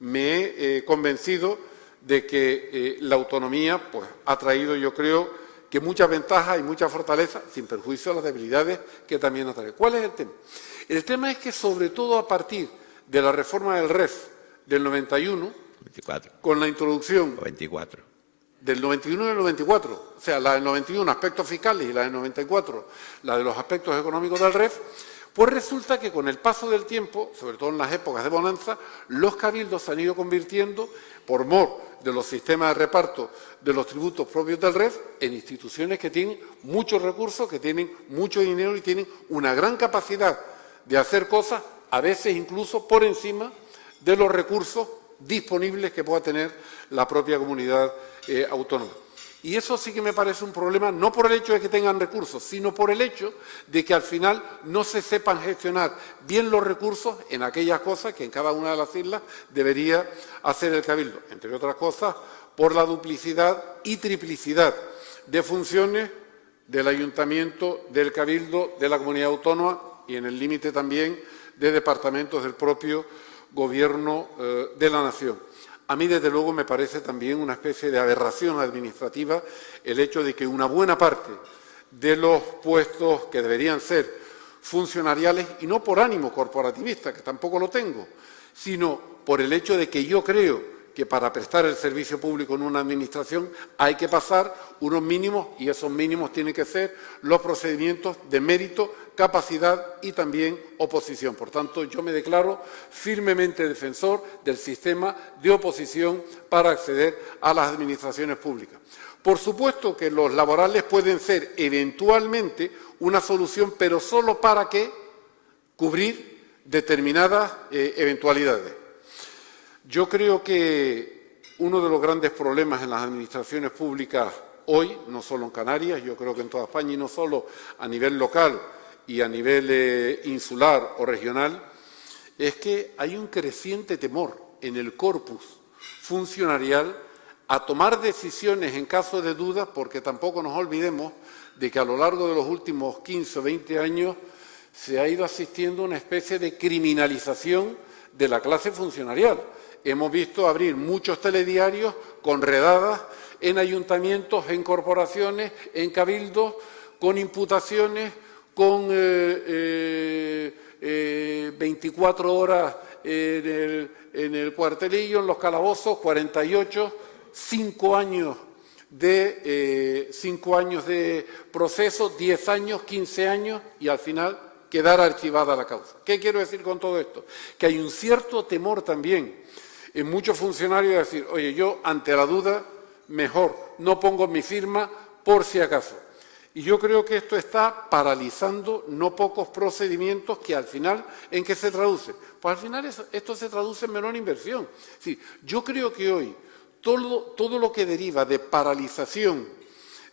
me he convencido de que la autonomía pues, ha traído, yo creo, que muchas ventajas y mucha fortaleza, sin perjuicio de las debilidades que también ha traído. ¿Cuál es el tema? El tema es que, sobre todo a partir de la reforma del REF del 91, 24. Con la introducción 24. Del 91 y del 94, o sea, la del 91, aspectos fiscales, y la del 94, la de los aspectos económicos del REF, Pues resulta que con el paso del tiempo, sobre todo en las épocas de bonanza, los cabildos se han ido convirtiendo, por mor de los sistemas de reparto de los tributos propios del REF, en instituciones que tienen muchos recursos, que tienen mucho dinero y tienen una gran capacidad de hacer cosas, a veces incluso por encima de los recursos disponibles que pueda tener la propia comunidad autónoma. Y eso sí que me parece un problema, no por el hecho de que tengan recursos, sino por el hecho de que al final no se sepan gestionar bien los recursos en aquellas cosas que en cada una de las islas debería hacer el Cabildo. Entre otras cosas, por la duplicidad y triplicidad de funciones del Ayuntamiento, del Cabildo, de la Comunidad Autónoma y en el límite también de departamentos del propio Gobierno de la Nación. A mí, desde luego, me parece también una especie de aberración administrativa el hecho de que una buena parte de los puestos que deberían ser funcionariales, y no por ánimo corporativista, que tampoco lo tengo, sino por el hecho de que yo creo que para prestar el servicio público en una administración hay que pasar unos mínimos, y esos mínimos tienen que ser los procedimientos de mérito, capacidad y también oposición. Por tanto, yo me declaro firmemente defensor del sistema de oposición para acceder a las administraciones públicas. Por supuesto que los laborales pueden ser eventualmente una solución, pero solo para cubrir determinadas eventualidades. Yo creo que uno de los grandes problemas en las administraciones públicas hoy, no solo en Canarias, yo creo que en toda España y no solo a nivel local y a nivel insular o regional, es que hay un creciente temor en el corpus funcionarial a tomar decisiones en caso de dudas, porque tampoco nos olvidemos de que a lo largo de los últimos 15 o 20 años se ha ido asistiendo a una especie de criminalización de la clase funcionarial. Hemos visto abrir muchos telediarios con redadas en ayuntamientos, en corporaciones, en cabildos, con imputaciones, con 24 horas en el cuartelillo, en los calabozos, 48, 5 años de proceso, 10 años, 15 años y al final quedar archivada la causa. ¿Qué quiero decir con todo esto? Que hay un cierto temor también en muchos funcionarios de decir, oye, yo ante la duda mejor no pongo mi firma por si acaso. Y yo creo que esto está paralizando no pocos procedimientos que al final, ¿en qué se traduce? Pues al final esto se traduce en menor inversión. Es decir, yo creo que hoy todo lo que deriva de paralización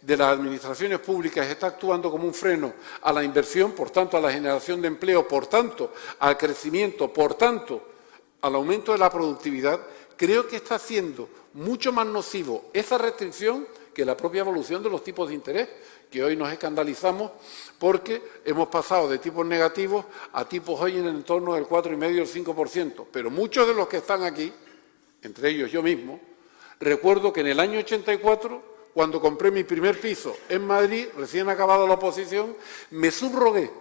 de las administraciones públicas está actuando como un freno a la inversión, por tanto a la generación de empleo, por tanto al crecimiento, por tanto al aumento de la productividad. Creo que está haciendo mucho más nocivo esa restricción que la propia evolución de los tipos de interés, que hoy nos escandalizamos porque hemos pasado de tipos negativos a tipos hoy en el entorno del 4,5 o el 5%. Pero muchos de los que están aquí, entre ellos yo mismo, recuerdo que en el año 84, cuando compré mi primer piso en Madrid, recién acabada la oposición, me subrogué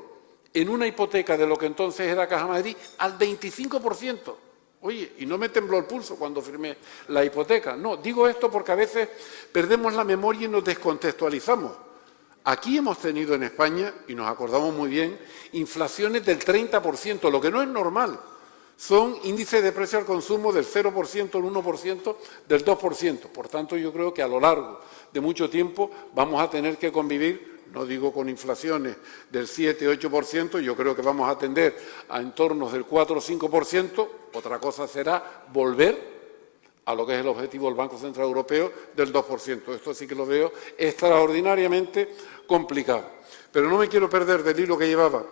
en una hipoteca de lo que entonces era Caja Madrid al 25%. Oye, y no me tembló el pulso cuando firmé la hipoteca. No, digo esto porque a veces perdemos la memoria y nos descontextualizamos. Aquí hemos tenido en España, y nos acordamos muy bien, inflaciones del 30%, lo que no es normal. Son índices de precio al consumo del 0%, el 1%, del 2%. Por tanto, yo creo que a lo largo de mucho tiempo vamos a tener que convivir, no digo con inflaciones del 7, 8%, yo creo que vamos a tender a entornos del 4 o 5%. Otra cosa será volver a lo que es el objetivo del Banco Central Europeo del 2%. Esto sí que lo veo extraordinariamente complicado. Pero no me quiero perder del hilo que llevaba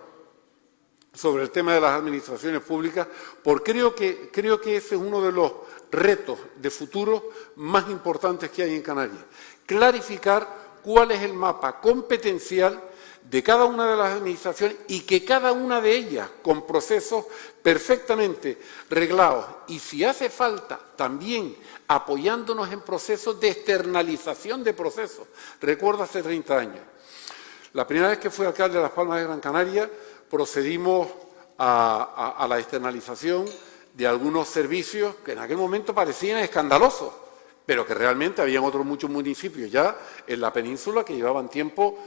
sobre el tema de las administraciones públicas, porque creo que ese es uno de los retos de futuro más importantes que hay en Canarias. Clarificar cuál es el mapa competencial de cada una de las administraciones y que cada una de ellas, con procesos perfectamente reglados y, si hace falta, también apoyándonos en procesos de externalización de procesos. Recuerdo hace 30 años, la primera vez que fui alcalde de Las Palmas de Gran Canaria, procedimos a la externalización de algunos servicios que en aquel momento parecían escandalosos. pero que realmente habían otros muchos municipios ya en la península que llevaban tiempo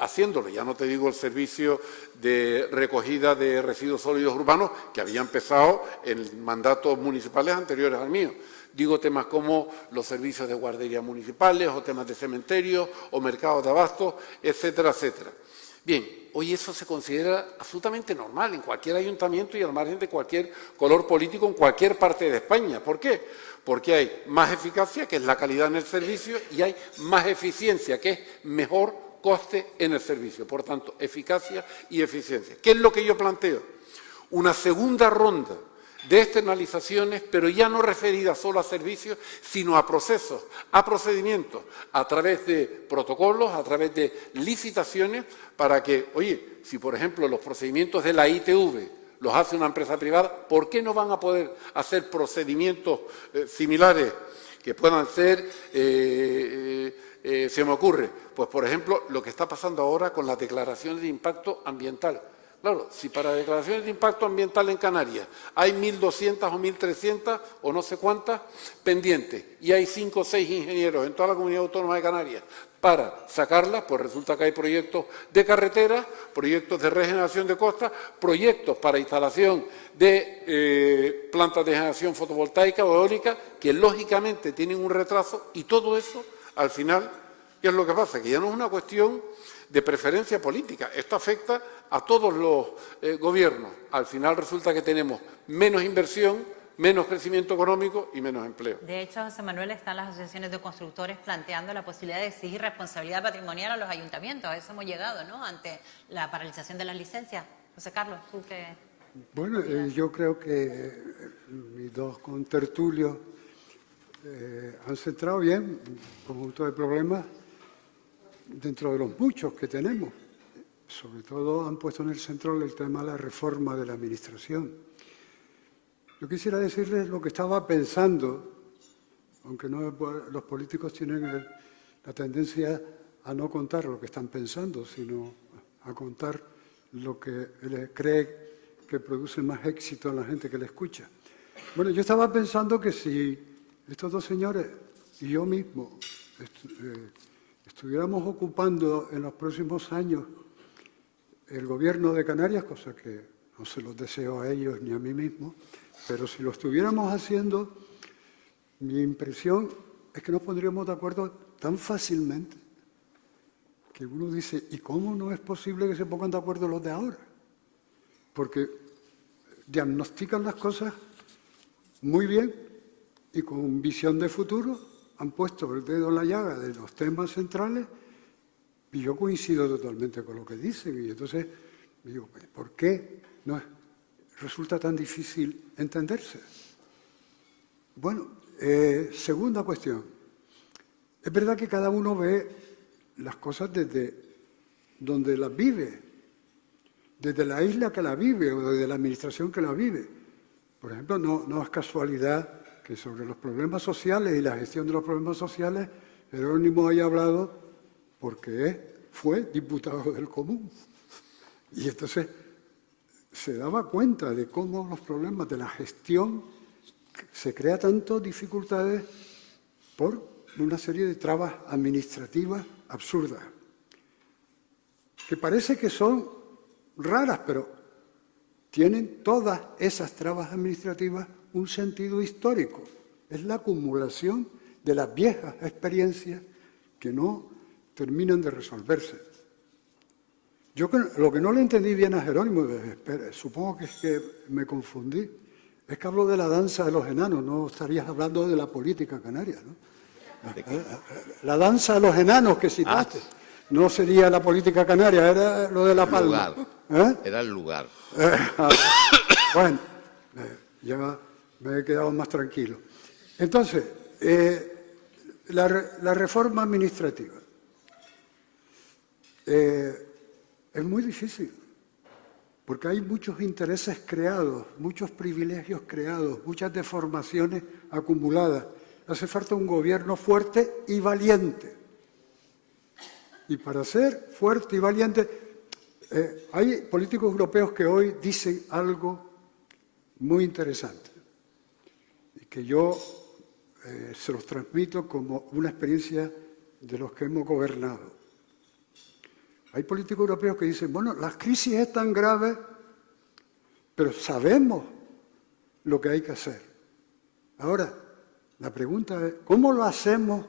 haciéndolo. Ya no te digo el servicio de recogida de residuos sólidos urbanos que había empezado en mandatos municipales anteriores al mío. Digo temas como los servicios de guardería municipales o temas de cementerios o mercados de abastos, etcétera, etcétera. Bien, hoy eso se considera absolutamente normal en cualquier ayuntamiento y al margen de cualquier color político en cualquier parte de España. ¿Por qué? Porque hay más eficacia, que es la calidad en el servicio, y hay más eficiencia, que es mejor coste en el servicio. Por tanto, eficacia y eficiencia. ¿Qué es lo que yo planteo? Una segunda ronda de externalizaciones, pero ya no referida solo a servicios, sino a procesos, a procedimientos, a través de protocolos, a través de licitaciones, para que, oye, si por ejemplo los procedimientos de la ITV los hace una empresa privada, ¿por qué no van a poder hacer procedimientos similares que puedan ser, se me ocurre, pues por ejemplo lo que está pasando ahora con las declaraciones de impacto ambiental? Claro, si para declaraciones de impacto ambiental en Canarias hay 1.200 o 1.300 o no sé cuántas pendientes y hay 5 o 6 ingenieros en toda la comunidad autónoma de Canarias para sacarlas, pues resulta que hay proyectos de carreteras, proyectos de regeneración de costas, proyectos para instalación de plantas de generación fotovoltaica o eólica que lógicamente tienen un retraso y todo eso al final, ¿qué es lo que pasa? Que ya no es una cuestión de preferencia política. Esto afecta a todos los gobiernos. Al final resulta que tenemos menos inversión, menos crecimiento económico y menos empleo. De hecho, José Manuel, están las asociaciones de constructores planteando la posibilidad de exigir responsabilidad patrimonial a los ayuntamientos. A eso hemos llegado, ¿no?, ante la paralización de las licencias. José Carlos, ¿tú qué? Bueno, yo creo que mis dos contertulios han centrado bien un conjunto de problemas dentro de los muchos que tenemos. Sobre todo han puesto en el centro el tema de la reforma de la Administración. Yo quisiera decirles lo que estaba pensando, aunque no, los políticos tienen la tendencia a no contar lo que están pensando, sino a contar lo que cree que produce más éxito a la gente que le escucha. Bueno, yo estaba pensando que si estos dos señores y yo mismo estuviéramos ocupando en los próximos años el gobierno de Canarias, cosa que no se los deseo a ellos ni a mí mismo, pero si lo estuviéramos haciendo, mi impresión es que nos pondríamos de acuerdo tan fácilmente que uno dice, ¿y cómo no es posible que se pongan de acuerdo los de ahora? Porque diagnostican las cosas muy bien y con visión de futuro han puesto el dedo en la llaga de los temas centrales y yo coincido totalmente con lo que dicen. Y entonces digo, ¿por qué no resulta tan difícil entenderse? Bueno, segunda cuestión. Es verdad que cada uno ve las cosas desde donde las vive, desde la isla que la vive o desde la administración que la vive. Por ejemplo, no es casualidad que sobre los problemas sociales y la gestión de los problemas sociales Jerónimo haya hablado porque fue diputado del Común. Y entonces se daba cuenta de cómo los problemas de la gestión se crean tantas dificultades por una serie de trabas administrativas absurdas, que parece que son raras, pero tienen todas esas trabas administrativas un sentido histórico. Es la acumulación de las viejas experiencias que no terminan de resolverse. Yo lo que no le entendí bien a Jerónimo, supongo que es que me confundí, es que hablo de la danza de los enanos, no estarías hablando de la política canaria, ¿no? La danza de los enanos que citaste, no sería la política canaria, era lo de La Palma. Era el lugar. Bueno, ya me he quedado más tranquilo. Entonces, la reforma administrativa es muy difícil, porque hay muchos intereses creados, muchos privilegios creados, muchas deformaciones acumuladas. Hace falta un gobierno fuerte y valiente. Y para ser fuerte y valiente, hay políticos europeos que hoy dicen algo muy interesante, y que yo se los transmito como una experiencia de los que hemos gobernado. Hay políticos europeos que dicen, bueno, la crisis es tan grave, pero sabemos lo que hay que hacer. Ahora, la pregunta es, ¿cómo lo hacemos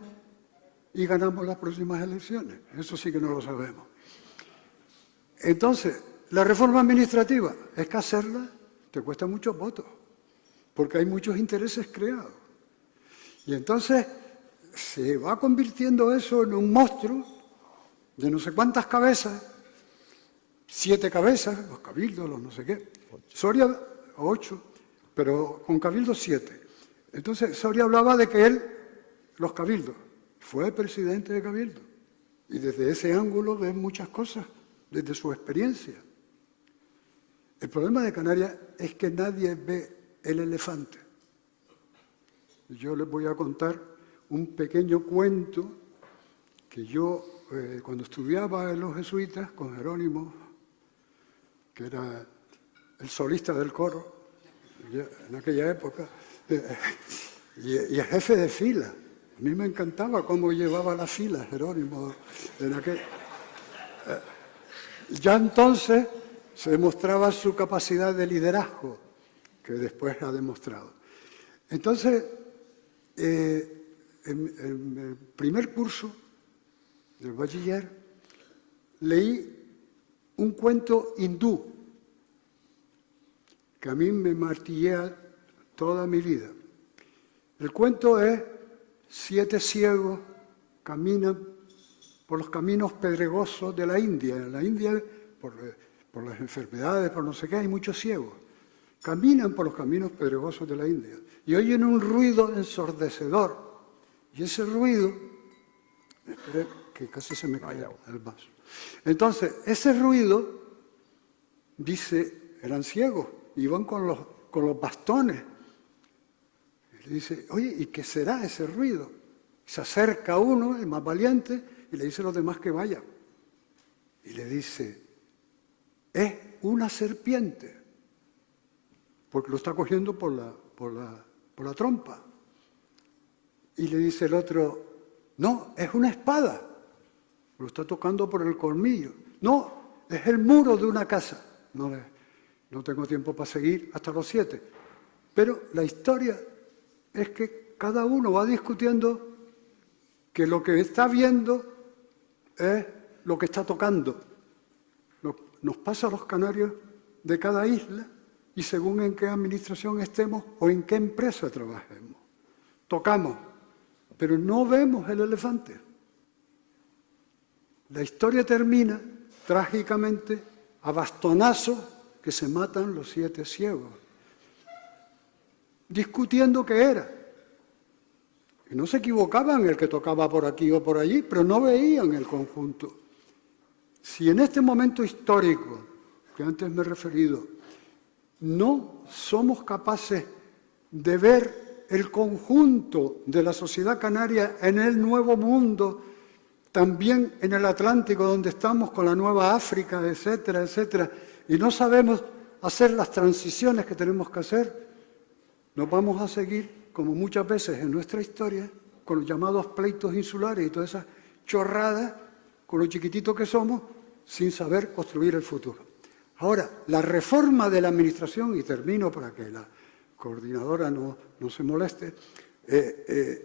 y ganamos las próximas elecciones? Eso sí que no lo sabemos. Entonces, la reforma administrativa, es que hacerla te cuesta muchos votos, porque hay muchos intereses creados. Y entonces se va convirtiendo eso en un monstruo de no sé cuántas cabezas, 7 cabezas, los cabildos, los no sé qué. Soria, 8, pero con cabildos 7. Entonces Soria hablaba de que él, los cabildos, fue presidente de cabildo. Y desde ese ángulo ve muchas cosas, desde su experiencia. El problema de Canarias es que nadie ve el elefante. Yo les voy a contar un pequeño cuento que yo, cuando estudiaba en los jesuitas, con Jerónimo, que era el solista del coro, en aquella época, y el jefe de fila. A mí me encantaba cómo llevaba la fila Jerónimo. Ya entonces se demostraba su capacidad de liderazgo, que después ha demostrado. Entonces, en el primer curso del bachiller leí un cuento hindú que a mí me martillea toda mi vida. El cuento es 7 ciegos caminan por los caminos pedregosos de la India. En la India, por las enfermedades, por no sé qué, hay muchos ciegos. Caminan por los caminos pedregosos de la India y oyen un ruido ensordecedor. Y ese ruido, esperé que casi se me cae el vaso. Entonces, ese ruido, dice, eran ciegos, iban con los bastones. Y le dice, oye, ¿y qué será ese ruido? Se acerca uno, el más valiente, y le dice a los demás que vayan. Y le dice, es una serpiente, porque lo está cogiendo por la trompa. Y le dice el otro, no, es una espada, lo está tocando por el colmillo. No, es el muro de una casa. No tengo tiempo para seguir hasta los 7. Pero la historia es que cada uno va discutiendo que lo que está viendo es lo que está tocando. Nos pasa a los canarios de cada isla y según en qué administración estemos o en qué empresa trabajemos. Tocamos, pero no vemos el elefante. La historia termina trágicamente a bastonazos que se matan los 7 ciegos, discutiendo qué era. Y no se equivocaban el que tocaba por aquí o por allí, pero no veían el conjunto. Si en este momento histórico, que antes me he referido, no somos capaces de ver el conjunto de la sociedad canaria en el nuevo mundo, también en el Atlántico donde estamos con la nueva África, etcétera, etcétera, y no sabemos hacer las transiciones que tenemos que hacer, nos vamos a seguir, como muchas veces en nuestra historia, con los llamados pleitos insulares y todas esas chorradas, con lo chiquititos que somos, sin saber construir el futuro. Ahora, la reforma de la administración, y termino para que la coordinadora no se moleste,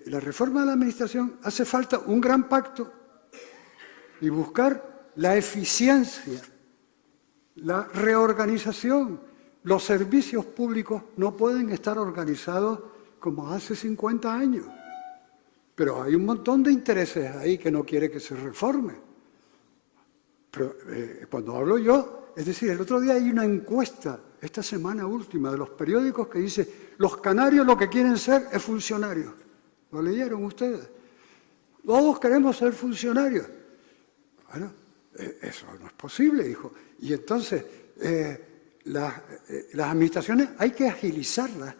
la reforma de la administración hace falta un gran pacto y buscar la eficiencia, la reorganización. Los servicios públicos no pueden estar organizados como hace 50 años, pero hay un montón de intereses ahí que no quiere que se reforme. Pero cuando hablo yo, es decir, el otro día hay una encuesta, esta semana última, de los periódicos que dice, los canarios lo que quieren ser es funcionarios. ¿Lo leyeron ustedes? Todos queremos ser funcionarios. Bueno, eso no es posible, hijo. Y entonces, las administraciones hay que agilizarlas,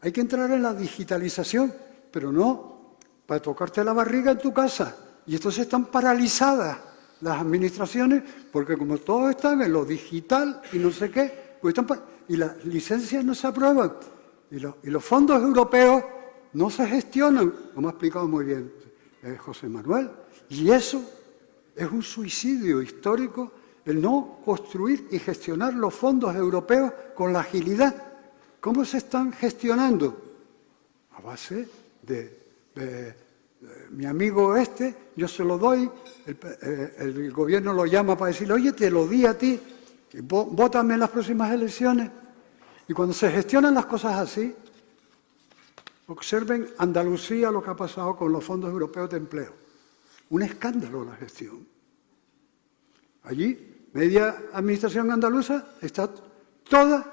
hay que entrar en la digitalización, pero no para tocarte la barriga en tu casa. Y entonces están paralizadas las administraciones, porque como todos están en lo digital y no sé qué, pues y las licencias no se aprueban. Y los fondos europeos no se gestionan, como ha explicado muy bien José Manuel, y eso es un suicidio histórico, el no construir y gestionar los fondos europeos con la agilidad. ¿Cómo se están gestionando? A base de mi amigo yo se lo doy, el gobierno lo llama para decirle, oye, te lo di a ti, vótame en las próximas elecciones. Y cuando se gestionan las cosas así, observen Andalucía lo que ha pasado con los fondos europeos de empleo. Un escándalo la gestión. Allí, media administración andaluza está toda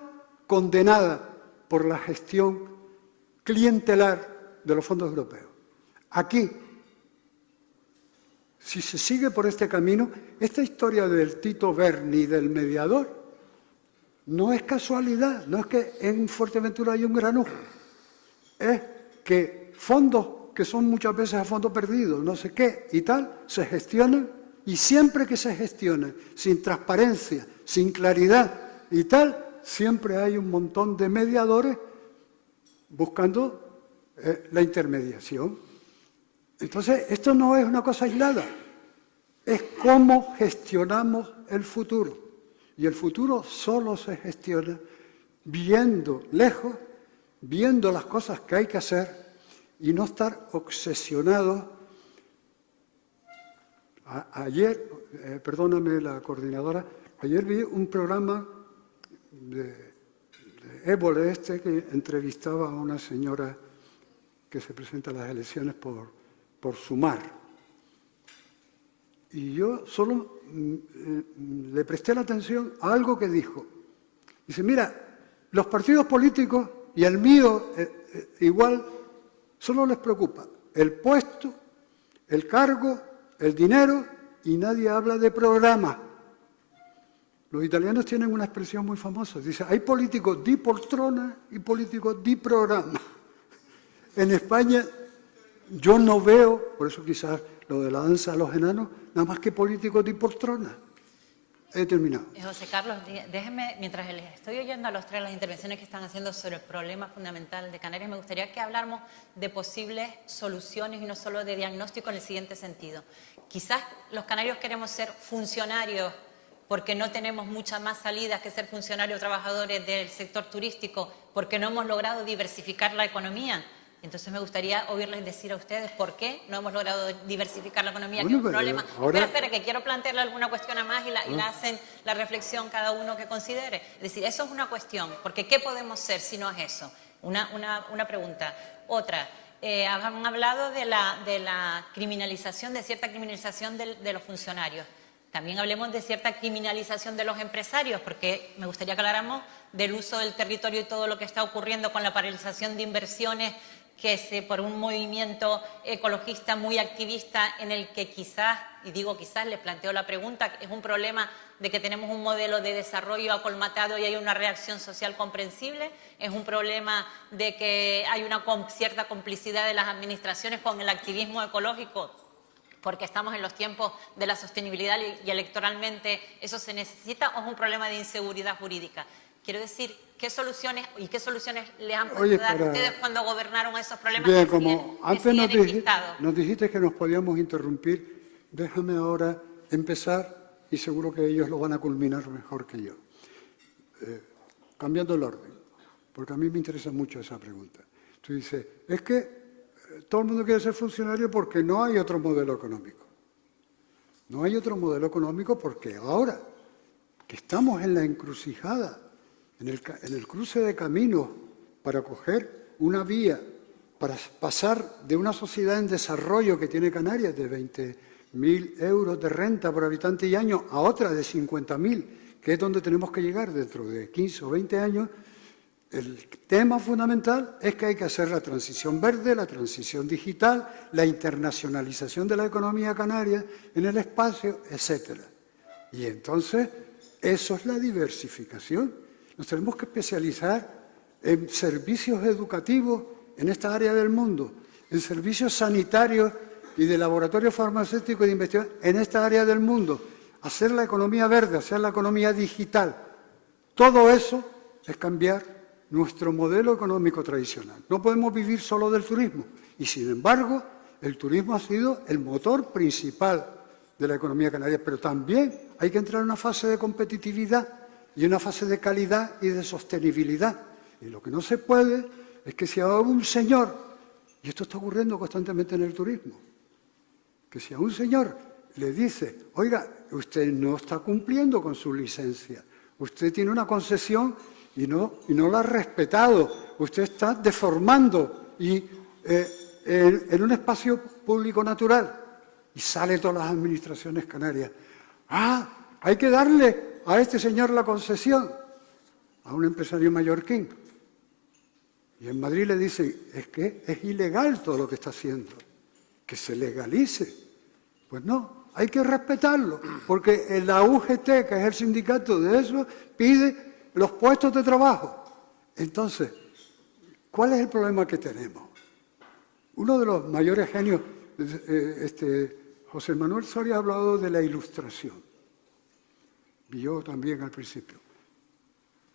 condenada por la gestión clientelar de los fondos europeos. Aquí, si se sigue por este camino, esta historia del Tito Berni, del mediador, no es casualidad, no es que en Fuerteventura hay un granujo, es que fondos que son muchas veces a fondo perdido, no sé qué y tal, se gestionan y siempre que se gestionan sin transparencia, sin claridad y tal, siempre hay un montón de mediadores buscando la intermediación. Entonces, esto no es una cosa aislada, es cómo gestionamos el futuro. Y el futuro solo se gestiona viendo lejos, viendo las cosas que hay que hacer y no estar obsesionados. Ayer, perdóname la coordinadora, ayer vi un programa de Évole que entrevistaba a una señora que se presenta a las elecciones por Sumar. Y yo solo le presté la atención a algo que dijo. Dice, mira, los partidos políticos y el mío igual, solo les preocupa el puesto, el cargo, el dinero y nadie habla de programa. Los italianos tienen una expresión muy famosa. Dice, hay políticos di poltrona y políticos di programa. En España yo no veo, por eso quizás lo de la danza a los enanos, nada más que políticos de poltrona. He terminado. José Carlos, déjeme, mientras les estoy oyendo a los tres las intervenciones que están haciendo sobre el problema fundamental de Canarias, me gustaría que habláramos de posibles soluciones y no solo de diagnóstico en el siguiente sentido. Quizás los canarios queremos ser funcionarios porque no tenemos muchas más salidas que ser funcionarios trabajadores del sector turístico, porque no hemos logrado diversificar la economía. Entonces me gustaría oírles decir a ustedes por qué no hemos logrado diversificar la economía, que es un problema. Ahora... Espera, que quiero plantearle alguna cuestión a más y la hacen la reflexión cada uno que considere. Es decir, eso es una cuestión, porque ¿qué podemos ser si no es eso? Una pregunta. Otra, han hablado de la criminalización, de cierta criminalización de los funcionarios. También hablemos de cierta criminalización de los empresarios, porque me gustaría que habláramos del uso del territorio y todo lo que está ocurriendo con la paralización de inversiones por un movimiento ecologista muy activista en el que quizás, y digo quizás, les planteo la pregunta, es un problema de que tenemos un modelo de desarrollo acolmatado y hay una reacción social comprensible, es un problema de que hay una cierta complicidad de las administraciones con el activismo ecológico, porque estamos en los tiempos de la sostenibilidad y electoralmente eso se necesita, o es un problema de inseguridad jurídica. Quiero decir, ¿qué soluciones les han podido dar ustedes cuando gobernaron esos problemas? Bien, como antes nos dijiste que nos podíamos interrumpir, déjame ahora empezar y seguro que ellos lo van a culminar mejor que yo. Cambiando el orden, porque a mí me interesa mucho esa pregunta. Tú dices, es que todo el mundo quiere ser funcionario porque no hay otro modelo económico. No hay otro modelo económico porque ahora que estamos en la encrucijada, en el cruce de caminos para coger una vía, para pasar de una sociedad en desarrollo que tiene Canarias de 20.000 euros de renta por habitante y año a otra de 50.000, que es donde tenemos que llegar dentro de 15 o 20 años, el tema fundamental es que hay que hacer la transición verde, la transición digital, la internacionalización de la economía canaria en el espacio, etc. Y entonces, eso es la diversificación. Nos tenemos que especializar en servicios educativos en esta área del mundo, en servicios sanitarios y de laboratorio farmacéutico y de investigación en esta área del mundo, hacer la economía verde, hacer la economía digital. Todo eso es cambiar nuestro modelo económico tradicional. No podemos vivir solo del turismo. Y, sin embargo, el turismo ha sido el motor principal de la economía canaria. Pero también hay que entrar en una fase de competitividad y una fase de calidad y de sostenibilidad. Y lo que no se puede es que si a un señor, y esto está ocurriendo constantemente en el turismo, que si a un señor le dice, oiga, usted no está cumpliendo con su licencia, usted tiene una concesión y no la ha respetado, usted está deformando y en un espacio público natural, y sale todas las administraciones canarias. Hay que darle a este señor la concesión, a un empresario mallorquín. Y en Madrid le dicen, es que es ilegal todo lo que está haciendo, que se legalice. Pues no, hay que respetarlo, porque la UGT, que es el sindicato de eso, pide los puestos de trabajo. Entonces, ¿cuál es el problema que tenemos? Uno de los mayores genios, José Manuel Soria, ha hablado de la ilustración. Y yo también al principio.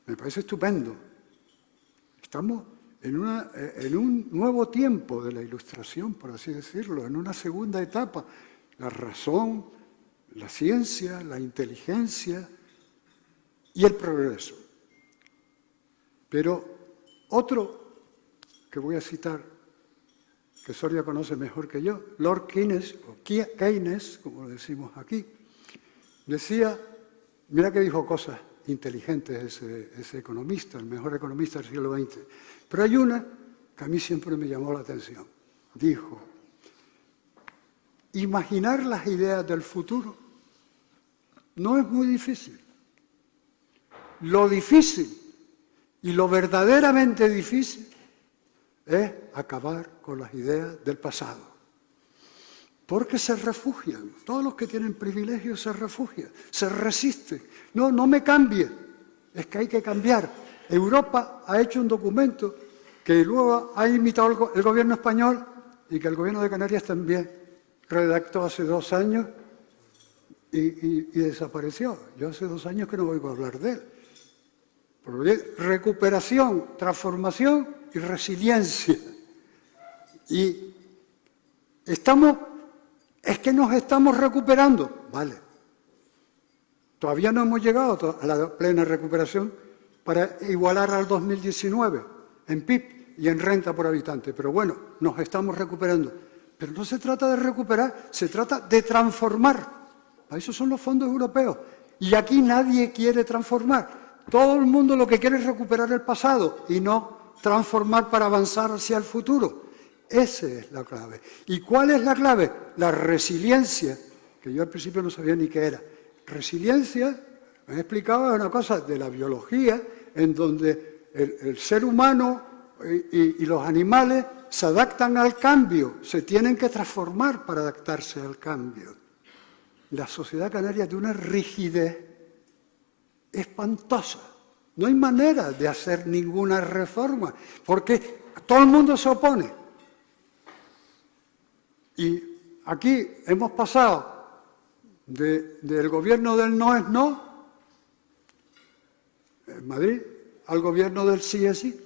Me parece estupendo. Estamos en un nuevo tiempo de la ilustración, por así decirlo, en una segunda etapa. La razón, la ciencia, la inteligencia y el progreso. Pero otro que voy a citar, que Soria conoce mejor que yo, Lord Keynes, o Keynes, como decimos aquí, decía, mira que dijo cosas inteligentes ese economista, el mejor economista del siglo XX, pero hay una que a mí siempre me llamó la atención. Dijo, imaginar las ideas del futuro no es muy difícil. Lo difícil y lo verdaderamente difícil es acabar con las ideas del pasado. Porque se refugian. Todos los que tienen privilegios se refugian, se resisten. No me cambie. Es que hay que cambiar. Europa ha hecho un documento que luego ha imitado el gobierno español y que el gobierno de Canarias también redactó hace 2 años y desapareció. Yo hace 2 años que no oigo hablar de él. Recuperación, transformación y resiliencia. Y es que nos estamos recuperando. Vale. Todavía no hemos llegado a la plena recuperación para igualar al 2019 en PIB y en renta por habitante. Pero bueno, nos estamos recuperando. Pero no se trata de recuperar, se trata de transformar. Para eso son los fondos europeos. Y aquí nadie quiere transformar. Todo el mundo lo que quiere es recuperar el pasado y no transformar para avanzar hacia el futuro. Esa es la clave. ¿Y cuál es la clave? La resiliencia, que yo al principio no sabía ni qué era. Resiliencia, me he explicado, es una cosa de la biología, en donde el ser humano y los animales se adaptan al cambio, se tienen que transformar para adaptarse al cambio. La sociedad canaria tiene una rigidez espantosa. No hay manera de hacer ninguna reforma, porque todo el mundo se opone. Y aquí hemos pasado del gobierno del no es no, en Madrid, al gobierno del sí es sí,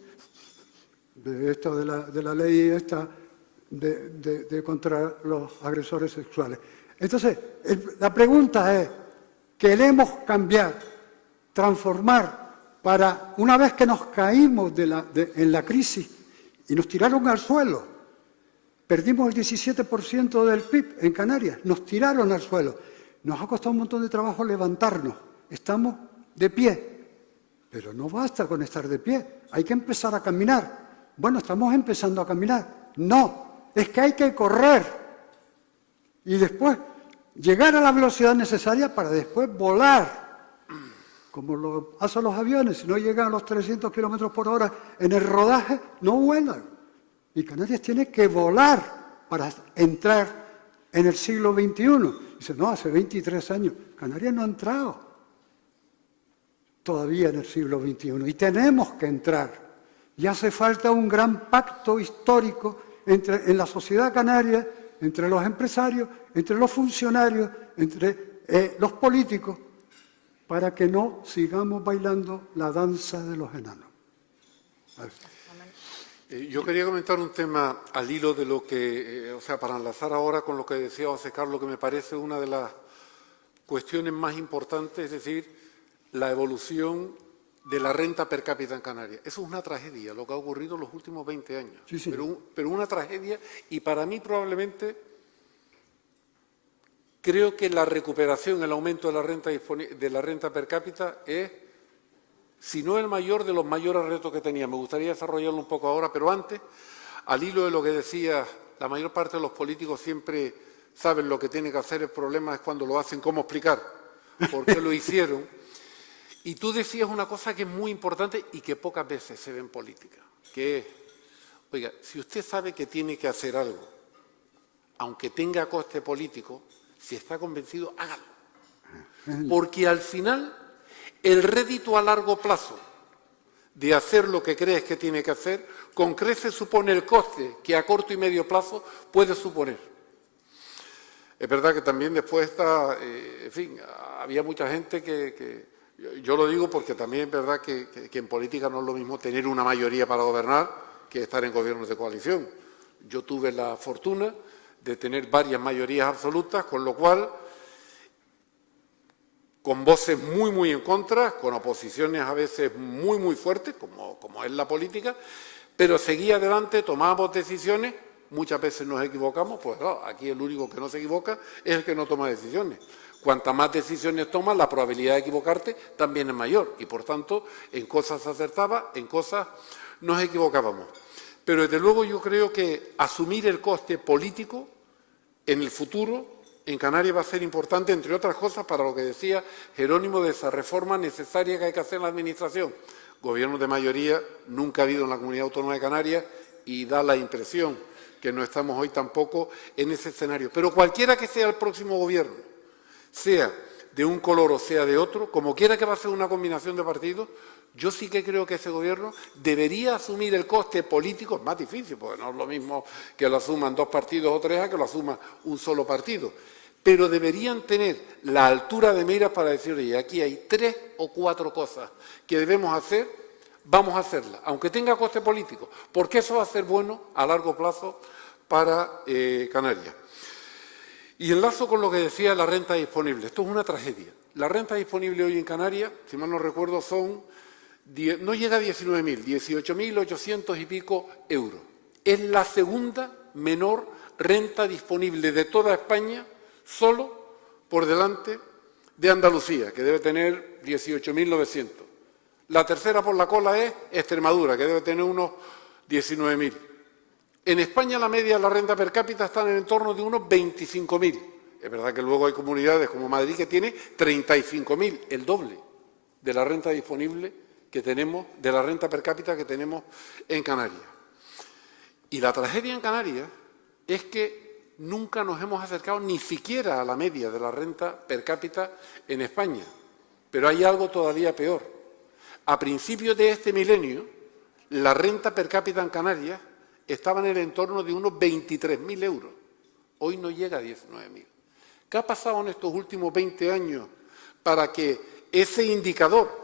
de la ley esta de contra los agresores sexuales. Entonces, la pregunta es, ¿queremos cambiar, transformar para, una vez que nos caímos en la crisis y nos tiraron al suelo, perdimos el 17% del PIB en Canarias, nos tiraron al suelo, nos ha costado un montón de trabajo levantarnos, estamos de pie, pero no basta con estar de pie, hay que empezar a caminar. Bueno, estamos empezando a caminar. No, es que hay que correr y después llegar a la velocidad necesaria para después volar, como lo hacen los aviones. Si no llegan a los 300 kilómetros por hora en el rodaje, no vuelan. Y Canarias tiene que volar para entrar en el siglo XXI. Dice, no, hace 23 años. Canarias no ha entrado todavía en el siglo XXI y tenemos que entrar. Y hace falta un gran pacto histórico en la sociedad canaria, entre los empresarios, entre los funcionarios, entre los políticos, para que no sigamos bailando la danza de los enanos. Yo quería comentar un tema al hilo de lo que, o sea, para enlazar ahora con lo que decía José Carlos, que me parece una de las cuestiones más importantes, es decir, la evolución de la renta per cápita en Canarias. Eso es una tragedia, lo que ha ocurrido en los últimos 20 años. Sí, sí. Pero una tragedia, y para mí probablemente creo que la recuperación, el aumento de la renta per cápita es, si no el mayor, de los mayores retos que tenía. Me gustaría desarrollarlo un poco ahora, pero antes, al hilo de lo que decía, la mayor parte de los políticos siempre saben lo que tienen que hacer, el problema es cuando lo hacen, cómo explicar por qué lo hicieron. Y tú decías una cosa que es muy importante y que pocas veces se ve en política, que es, oiga, si usted sabe que tiene que hacer algo, aunque tenga coste político, si está convencido, hágalo. Porque al final, el rédito a largo plazo de hacer lo que crees que tiene que hacer, con creces supone el coste que a corto y medio plazo puede suponer. Es verdad que también después está, en fin, había mucha gente que yo lo digo porque también es verdad que en política no es lo mismo tener una mayoría para gobernar que estar en gobiernos de coalición. Yo tuve la fortuna de tener varias mayorías absolutas, con lo cual, con voces muy, muy en contra, con oposiciones a veces muy, muy fuertes, como es la política, pero seguía adelante, tomábamos decisiones, muchas veces nos equivocamos, pues claro, aquí el único que no se equivoca es el que no toma decisiones. Cuanta más decisiones tomas, la probabilidad de equivocarte también es mayor y, por tanto, en cosas se acertaba, en cosas nos equivocábamos. Pero, desde luego, yo creo que asumir el coste político en el futuro en Canarias va a ser importante, entre otras cosas, para lo que decía Jerónimo de esa reforma necesaria que hay que hacer en la Administración. Gobierno de mayoría nunca ha habido en la Comunidad Autónoma de Canarias y da la impresión que no estamos hoy tampoco en ese escenario. Pero cualquiera que sea el próximo gobierno, sea de un color o sea de otro, como quiera que va a ser una combinación de partidos, yo sí que creo que ese gobierno debería asumir el coste político. Es más difícil, porque no es lo mismo que lo asuman 2 partidos o 3 a que lo asuma un solo partido. Pero deberían tener la altura de miras para decir, oye, aquí hay 3 o 4 cosas que debemos hacer, vamos a hacerlas, aunque tenga coste político, porque eso va a ser bueno a largo plazo para Canarias. Y enlazo con lo que decía la renta disponible. Esto es una tragedia. La renta disponible hoy en Canarias, si mal no recuerdo, no llega a 19.000, 18.800 y pico euros. Es la segunda menor renta disponible de toda España, solo por delante de Andalucía, que debe tener 18.900. La tercera por la cola es Extremadura, que debe tener unos 19.000. En España la media de la renta per cápita está en el entorno de unos 25.000. Es verdad que luego hay comunidades como Madrid que tiene 35.000, el doble de la renta disponible que tenemos, de la renta per cápita que tenemos en Canarias. Y la tragedia en Canarias es que nunca nos hemos acercado ni siquiera a la media de la renta per cápita en España. Pero hay algo todavía peor. A principios de este milenio, la renta per cápita en Canarias estaba en el entorno de unos 23.000 euros. Hoy no llega a 19.000. ¿Qué ha pasado en estos últimos 20 años para que ese indicador,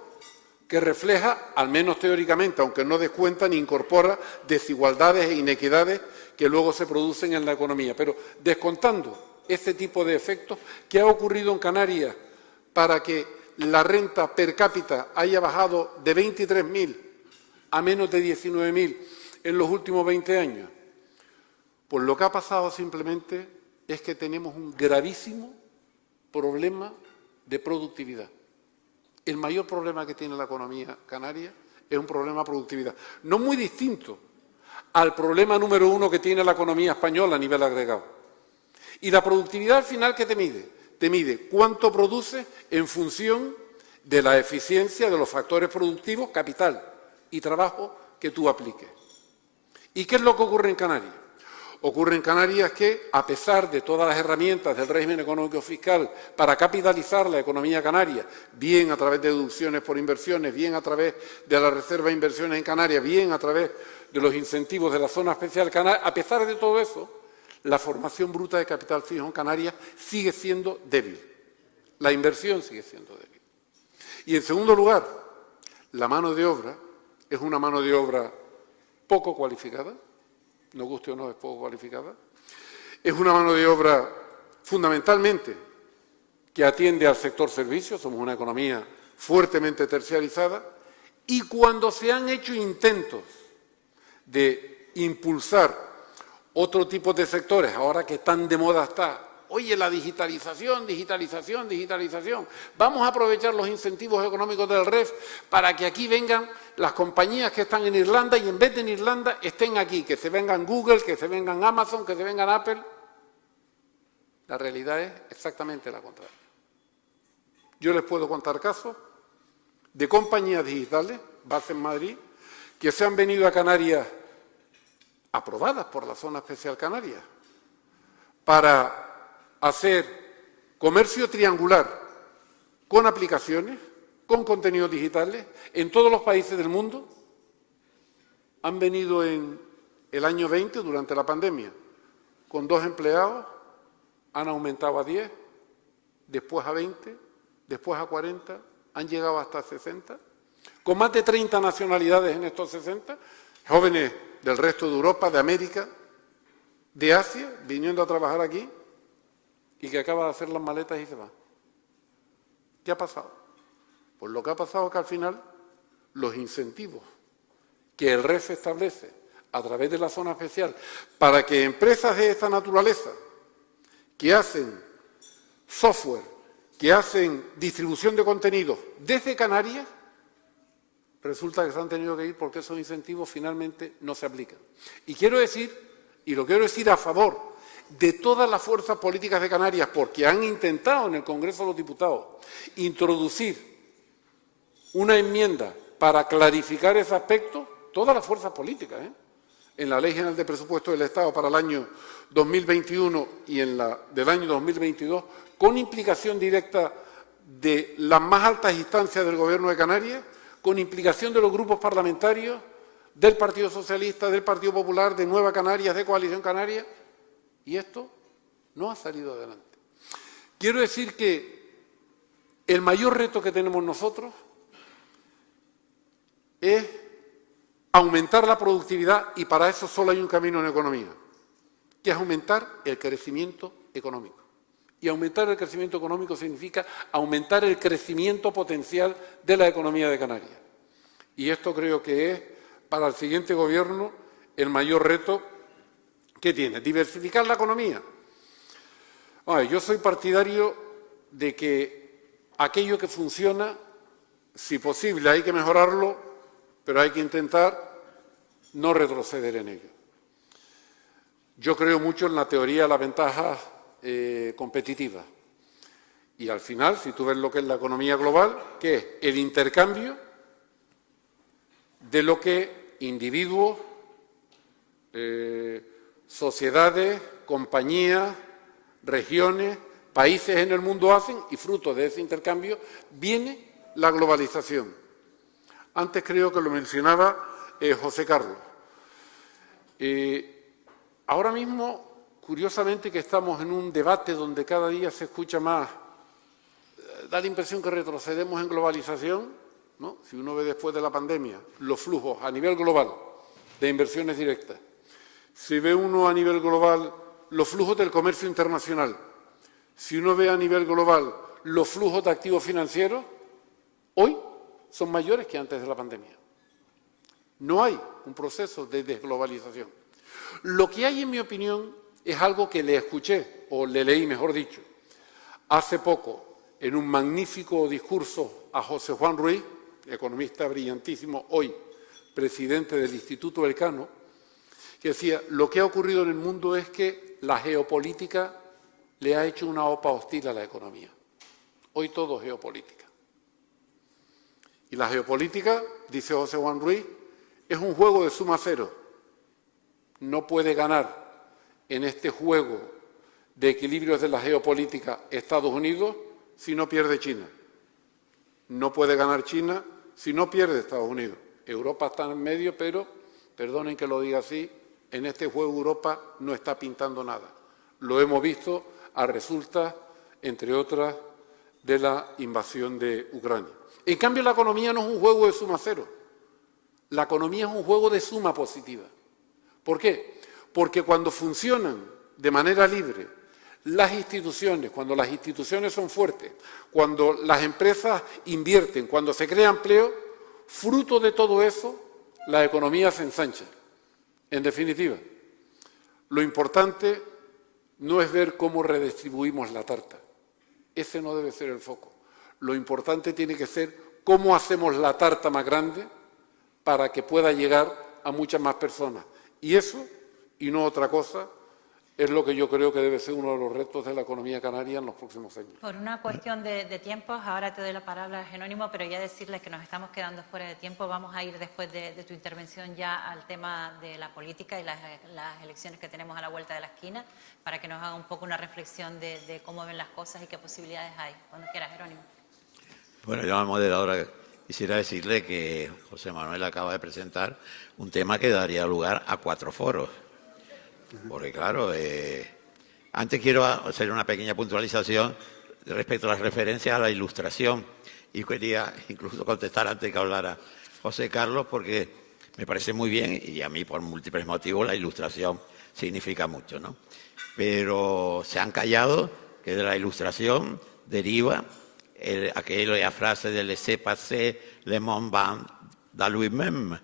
que refleja, al menos teóricamente, aunque no descuenta ni incorpora desigualdades e inequidades que luego se producen en la economía, pero descontando ese tipo de efectos, ¿qué ha ocurrido en Canarias para que la renta per cápita haya bajado de 23.000 a menos de 19.000 en los últimos 20 años? Pues lo que ha pasado simplemente es que tenemos un gravísimo problema de productividad. El mayor problema que tiene la economía canaria es un problema de productividad, no muy distinto al problema número 1 que tiene la economía española a nivel agregado. Y la productividad al final, ¿qué te mide? Te mide cuánto produces en función de la eficiencia de los factores productivos, capital y trabajo que tú apliques. ¿Y qué es lo que ocurre en Canarias? Ocurre en Canarias que, a pesar de todas las herramientas del régimen económico fiscal para capitalizar la economía canaria, bien a través de deducciones por inversiones, bien a través de la reserva de inversiones en Canarias, bien a través de los incentivos de la zona especial canaria, a pesar de todo eso, la formación bruta de capital fijo en Canarias sigue siendo débil. La inversión sigue siendo débil. Y, en segundo lugar, la mano de obra es una mano de obra poco cualificada, nos guste o no, es poco cualificada. Es una mano de obra fundamentalmente que atiende al sector servicios, somos una economía fuertemente terciarizada, y cuando se han hecho intentos de impulsar otro tipo de sectores, ahora que tan de moda está, oye, la digitalización, digitalización, digitalización, vamos a aprovechar los incentivos económicos del REF para que aquí vengan las compañías que están en Irlanda y en vez de en Irlanda estén aquí, que se vengan Google, que se vengan Amazon, que se vengan Apple. La realidad es exactamente la contraria. Yo les puedo contar casos de compañías digitales, base en Madrid, que se han venido a Canarias, aprobadas por la Zona Especial Canarias, para hacer comercio triangular con aplicaciones, con contenidos digitales, en todos los países del mundo. Han venido en el año 20, durante la pandemia, con 2 empleados, han aumentado a 10, después a 20, después a 40, han llegado hasta 60, con más de 30 nacionalidades en estos 60, jóvenes del resto de Europa, de América, de Asia, viniendo a trabajar aquí, y que acaba de hacer las maletas y se va. ¿Qué ha pasado? Pues lo que ha pasado es que al final los incentivos que el REF establece a través de la zona especial para que empresas de esta naturaleza que hacen software, que hacen distribución de contenidos desde Canarias, resulta que se han tenido que ir porque esos incentivos finalmente no se aplican. Y quiero decir, y lo quiero decir a favor de todas las fuerzas políticas de Canarias, porque han intentado en el Congreso de los Diputados introducir una enmienda para clarificar ese aspecto, todas las fuerzas políticas, en la Ley General de Presupuestos del Estado para el año 2021 y en la del año 2022, con implicación directa de las más altas instancias del Gobierno de Canarias, con implicación de los grupos parlamentarios, del Partido Socialista, del Partido Popular, de Nueva Canarias, de Coalición Canaria, y esto no ha salido adelante. Quiero decir que el mayor reto que tenemos nosotros es aumentar la productividad, y para eso solo hay un camino en economía, que es aumentar el crecimiento económico. Y aumentar el crecimiento económico significa aumentar el crecimiento potencial de la economía de Canarias. Y esto creo que es, para el siguiente Gobierno, el mayor reto que tiene. Diversificar la economía. Yo soy partidario de que aquello que funciona, si posible, hay que mejorarlo, pero hay que intentar no retroceder en ello. Yo creo mucho en la teoría de la ventaja competitiva. Y al final, si tú ves lo que es la economía global, ¿qué es? El intercambio de lo que individuos, sociedades, compañías, regiones, países en el mundo hacen, y fruto de ese intercambio viene la globalización. Antes creo que lo mencionaba José Carlos. Ahora mismo, curiosamente, que estamos en un debate donde cada día se escucha más, da la impresión que retrocedemos en globalización, ¿no? Si uno ve después de la pandemia los flujos a nivel global de inversiones directas, si ve uno a nivel global los flujos del comercio internacional, si uno ve a nivel global los flujos de activos financieros, hoy son mayores que antes de la pandemia. No hay un proceso de desglobalización. Lo que hay, en mi opinión, es algo que le escuché, o le leí, mejor dicho, hace poco, en un magnífico discurso a José Juan Ruiz, economista brillantísimo, hoy presidente del Instituto Elcano, que decía, lo que ha ocurrido en el mundo es que la geopolítica le ha hecho una OPA hostil a la economía. Hoy todo es geopolítica. Y la geopolítica, dice José Juan Ruiz, es un juego de suma cero. No puede ganar en este juego de equilibrios de la geopolítica Estados Unidos si no pierde China. No puede ganar China si no pierde Estados Unidos. Europa está en medio, pero, perdonen que lo diga así, en este juego Europa no está pintando nada. Lo hemos visto a resultas, entre otras, de la invasión de Ucrania. En cambio, la economía no es un juego de suma cero. La economía es un juego de suma positiva. ¿Por qué? Porque cuando funcionan de manera libre las instituciones, cuando las instituciones son fuertes, cuando las empresas invierten, cuando se crea empleo, fruto de todo eso, la economía se ensancha. En definitiva, lo importante no es ver cómo redistribuimos la tarta. Ese no debe ser el foco. Lo importante tiene que ser cómo hacemos la tarta más grande para que pueda llegar a muchas más personas. Y eso, y no otra cosa, es lo que yo creo que debe ser uno de los retos de la economía canaria en los próximos años. Por una cuestión de tiempos, ahora te doy la palabra a Jerónimo, pero ya decirles que nos estamos quedando fuera de tiempo. Vamos a ir después de tu intervención ya al tema de la política y las elecciones que tenemos a la vuelta de la esquina, para que nos haga un poco una reflexión de cómo ven las cosas y qué posibilidades hay. Cuando quieras, Jerónimo. Bueno, yo al moderador quisiera decirle que José Manuel acaba de presentar un tema que daría lugar a 4 foros. Porque claro, antes quiero hacer una pequeña puntualización respecto a las referencias a la ilustración y quería incluso contestar antes que hablara José Carlos porque me parece muy bien y a mí por múltiples motivos la ilustración significa mucho, ¿no? Pero se han callado que de la ilustración deriva aquella frase de laissez-passer le monde dans lui-même,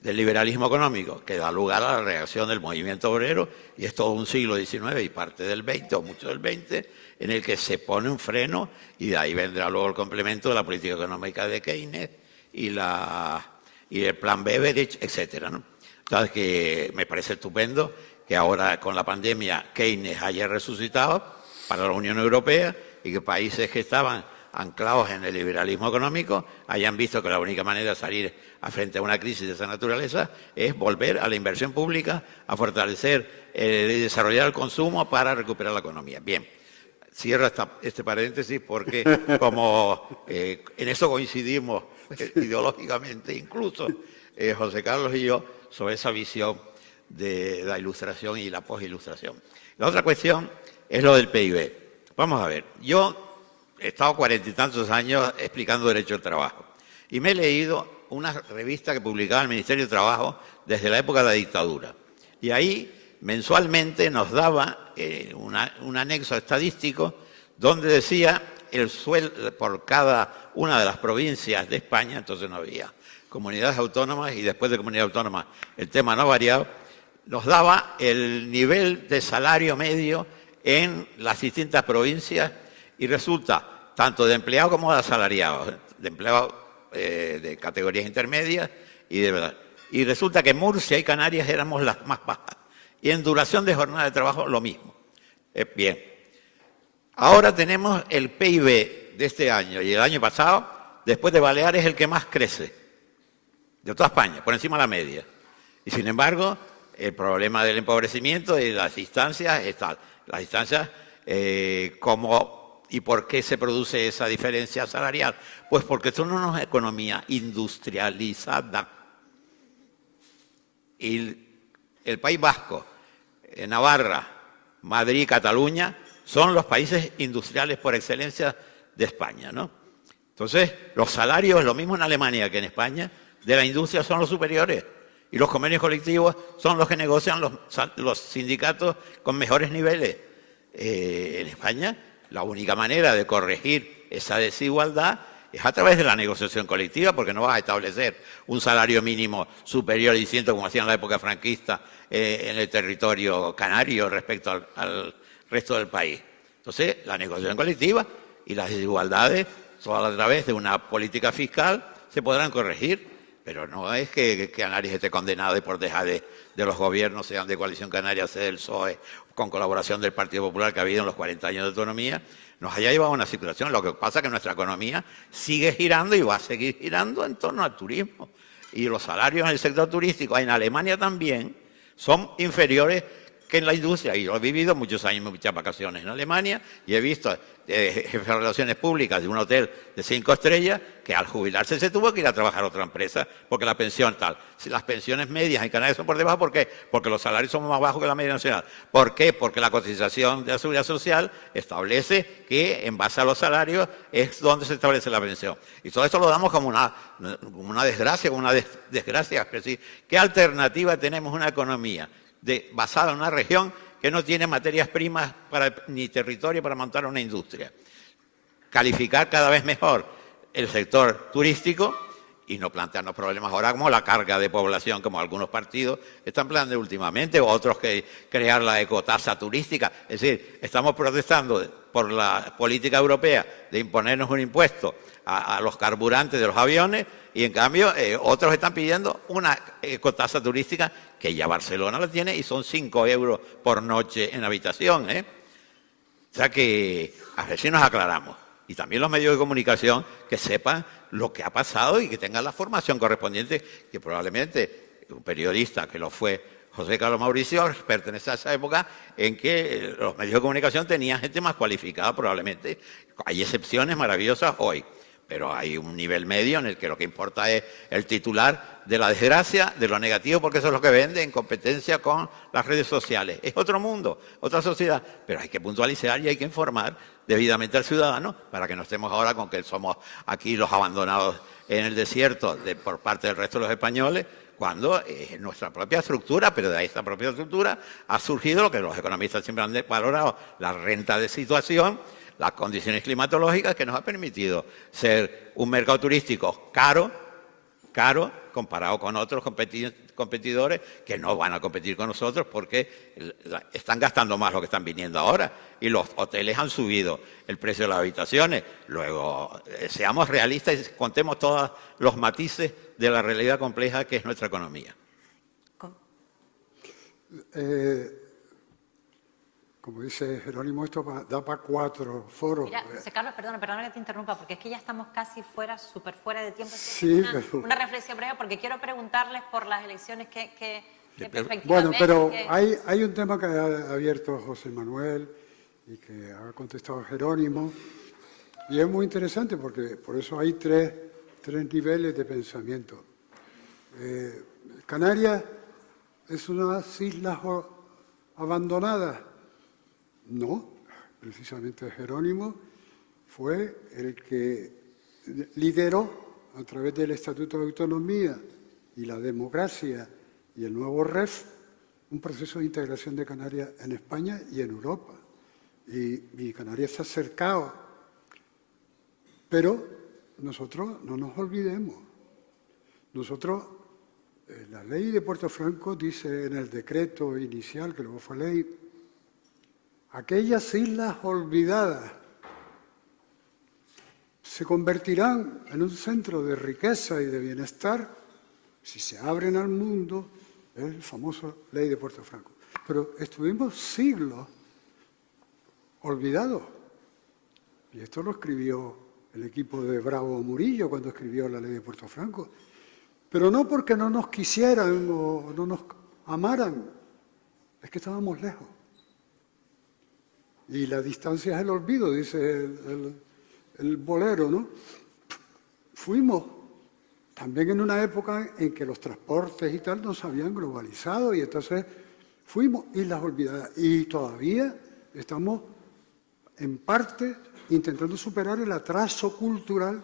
del liberalismo económico, que da lugar a la reacción del movimiento obrero, y es todo un siglo XIX y parte del XX, o mucho del XX, en el que se pone un freno, y de ahí vendrá luego el complemento de la política económica de Keynes y el plan Beveridge, etcétera, ¿no? Entonces, que me parece estupendo que ahora con la pandemia Keynes haya resucitado para la Unión Europea y que países que estaban anclados en el liberalismo económico hayan visto que la única manera de salir frente a una crisis de esa naturaleza es volver a la inversión pública, a fortalecer y desarrollar el consumo para recuperar la economía. Bien, cierro este paréntesis porque como en eso coincidimos ideológicamente incluso José Carlos y yo sobre esa visión de la ilustración y la postilustración. La otra cuestión es lo del PIB. Vamos a ver, yo he estado 40 y tantos años explicando derecho al trabajo y me he leído una revista que publicaba el Ministerio de Trabajo desde la época de la dictadura. Y ahí mensualmente nos daba un anexo estadístico donde decía el sueldo por cada una de las provincias de España, entonces no había comunidades autónomas y después de comunidades autónomas el tema no ha variado, nos daba el nivel de salario medio en las distintas provincias y resulta tanto de empleados como de asalariados, de empleados de categorías intermedias y de verdad. Y resulta que Murcia y Canarias éramos las más bajas. Y en duración de jornada de trabajo lo mismo. Bien. Ahora tenemos el PIB de este año y el año pasado, después de Baleares, el que más crece. De toda España, por encima de la media. Y sin embargo, el problema del empobrecimiento y las distancias está. Las distancias, ¿y por qué se produce esa diferencia salarial? Pues porque esto no es una economía industrializada. Y el País Vasco, Navarra, Madrid, Cataluña, son los países industriales por excelencia de España, ¿no? Entonces, los salarios, lo mismo en Alemania que en España, de la industria son los superiores. Y los convenios colectivos son los que negocian los sindicatos con mejores niveles. En España, la única manera de corregir esa desigualdad es a través de la negociación colectiva, porque no vas a establecer un salario mínimo superior y distinto como hacían en la época franquista en el territorio canario respecto al resto del país. Entonces, la negociación colectiva y las desigualdades, solo a través de una política fiscal, se podrán corregir, pero no es que Canarias esté condenado y por dejar de los gobiernos, sean de Coalición Canaria, sea del PSOE, con colaboración del Partido Popular que ha habido en los 40 años de autonomía, nos haya llevado a una situación. Lo que pasa es que nuestra economía sigue girando y va a seguir girando en torno al turismo. Y los salarios en el sector turístico, en Alemania también, son inferiores que en la industria, y yo he vivido muchos años, muchas vacaciones en Alemania, y he visto jefes de relaciones públicas de un hotel de 5 estrellas que al jubilarse se tuvo que ir a trabajar a otra empresa porque la pensión tal. Si las pensiones medias en Canarias son por debajo, ¿por qué? Porque los salarios son más bajos que la media nacional. ¿Por qué? Porque la cotización de la Seguridad Social establece que en base a los salarios es donde se establece la pensión. Y todo esto lo damos como una desgracia, como una desgracia. Es decir, ¿qué alternativa tenemos una economía basada en una región que no tiene materias primas ni territorio para montar una industria? Calificar cada vez mejor el sector turístico y no plantearnos problemas ahora como la carga de población, como algunos partidos están planteando últimamente, o otros que crear la ecotasa turística. Es decir, estamos protestando por la política europea de imponernos un impuesto a los carburantes de los aviones y en cambio otros están pidiendo una ecotasa turística que ya Barcelona la tiene y son 5 euros por noche en habitación. O sea que a ver si nos aclaramos. Y también los medios de comunicación que sepan lo que ha pasado y que tengan la formación correspondiente, que probablemente un periodista que lo fue José Carlos Mauricio pertenece a esa época en que los medios de comunicación tenían gente más cualificada probablemente. Hay excepciones maravillosas hoy, pero hay un nivel medio en el que lo que importa es el titular de la desgracia, de lo negativo, porque eso es lo que vende en competencia con las redes sociales. Es otro mundo, otra sociedad, pero hay que puntualizar y hay que informar debidamente al ciudadano para que no estemos ahora con que somos aquí los abandonados en el desierto por parte del resto de los españoles, cuando nuestra propia estructura, pero de esta propia estructura ha surgido lo que los economistas siempre han valorado, la renta de situación, las condiciones climatológicas que nos ha permitido ser un mercado turístico caro, comparado con otros competidores que no van a competir con nosotros porque están gastando más lo que están viniendo ahora y los hoteles han subido el precio de las habitaciones. Luego, seamos realistas y contemos todos los matices de la realidad compleja que es nuestra economía. Como dice Jerónimo, esto da para 4 foros. Mira, José Carlos, perdona que te interrumpa, porque es que ya estamos casi súper fuera de tiempo. Sí, una reflexión breve, porque quiero preguntarles por las elecciones que bueno, pero hay un tema que ha abierto José Manuel y que ha contestado Jerónimo, y es muy interesante porque por eso hay tres niveles de pensamiento. Canarias es unas islas abandonadas. No, precisamente Jerónimo fue el que lideró a través del Estatuto de Autonomía y la democracia y el nuevo REF un proceso de integración de Canarias en España y en Europa. Y Canarias se ha acercado. Pero nosotros no nos olvidemos. Nosotros, la ley de Puerto Franco dice en el decreto inicial, que luego fue ley, aquellas islas olvidadas se convertirán en un centro de riqueza y de bienestar si se abren al mundo, es el famoso ley de Puerto Franco. Pero estuvimos siglos olvidados. Y esto lo escribió el equipo de Bravo Murillo cuando escribió la ley de Puerto Franco. Pero no porque no nos quisieran o no nos amaran, es que estábamos lejos. Y la distancia es el olvido, dice el bolero, ¿no? Fuimos también en una época en que los transportes y tal no se habían globalizado y entonces fuimos islas olvidadas. Y todavía estamos, en parte, intentando superar el atraso cultural,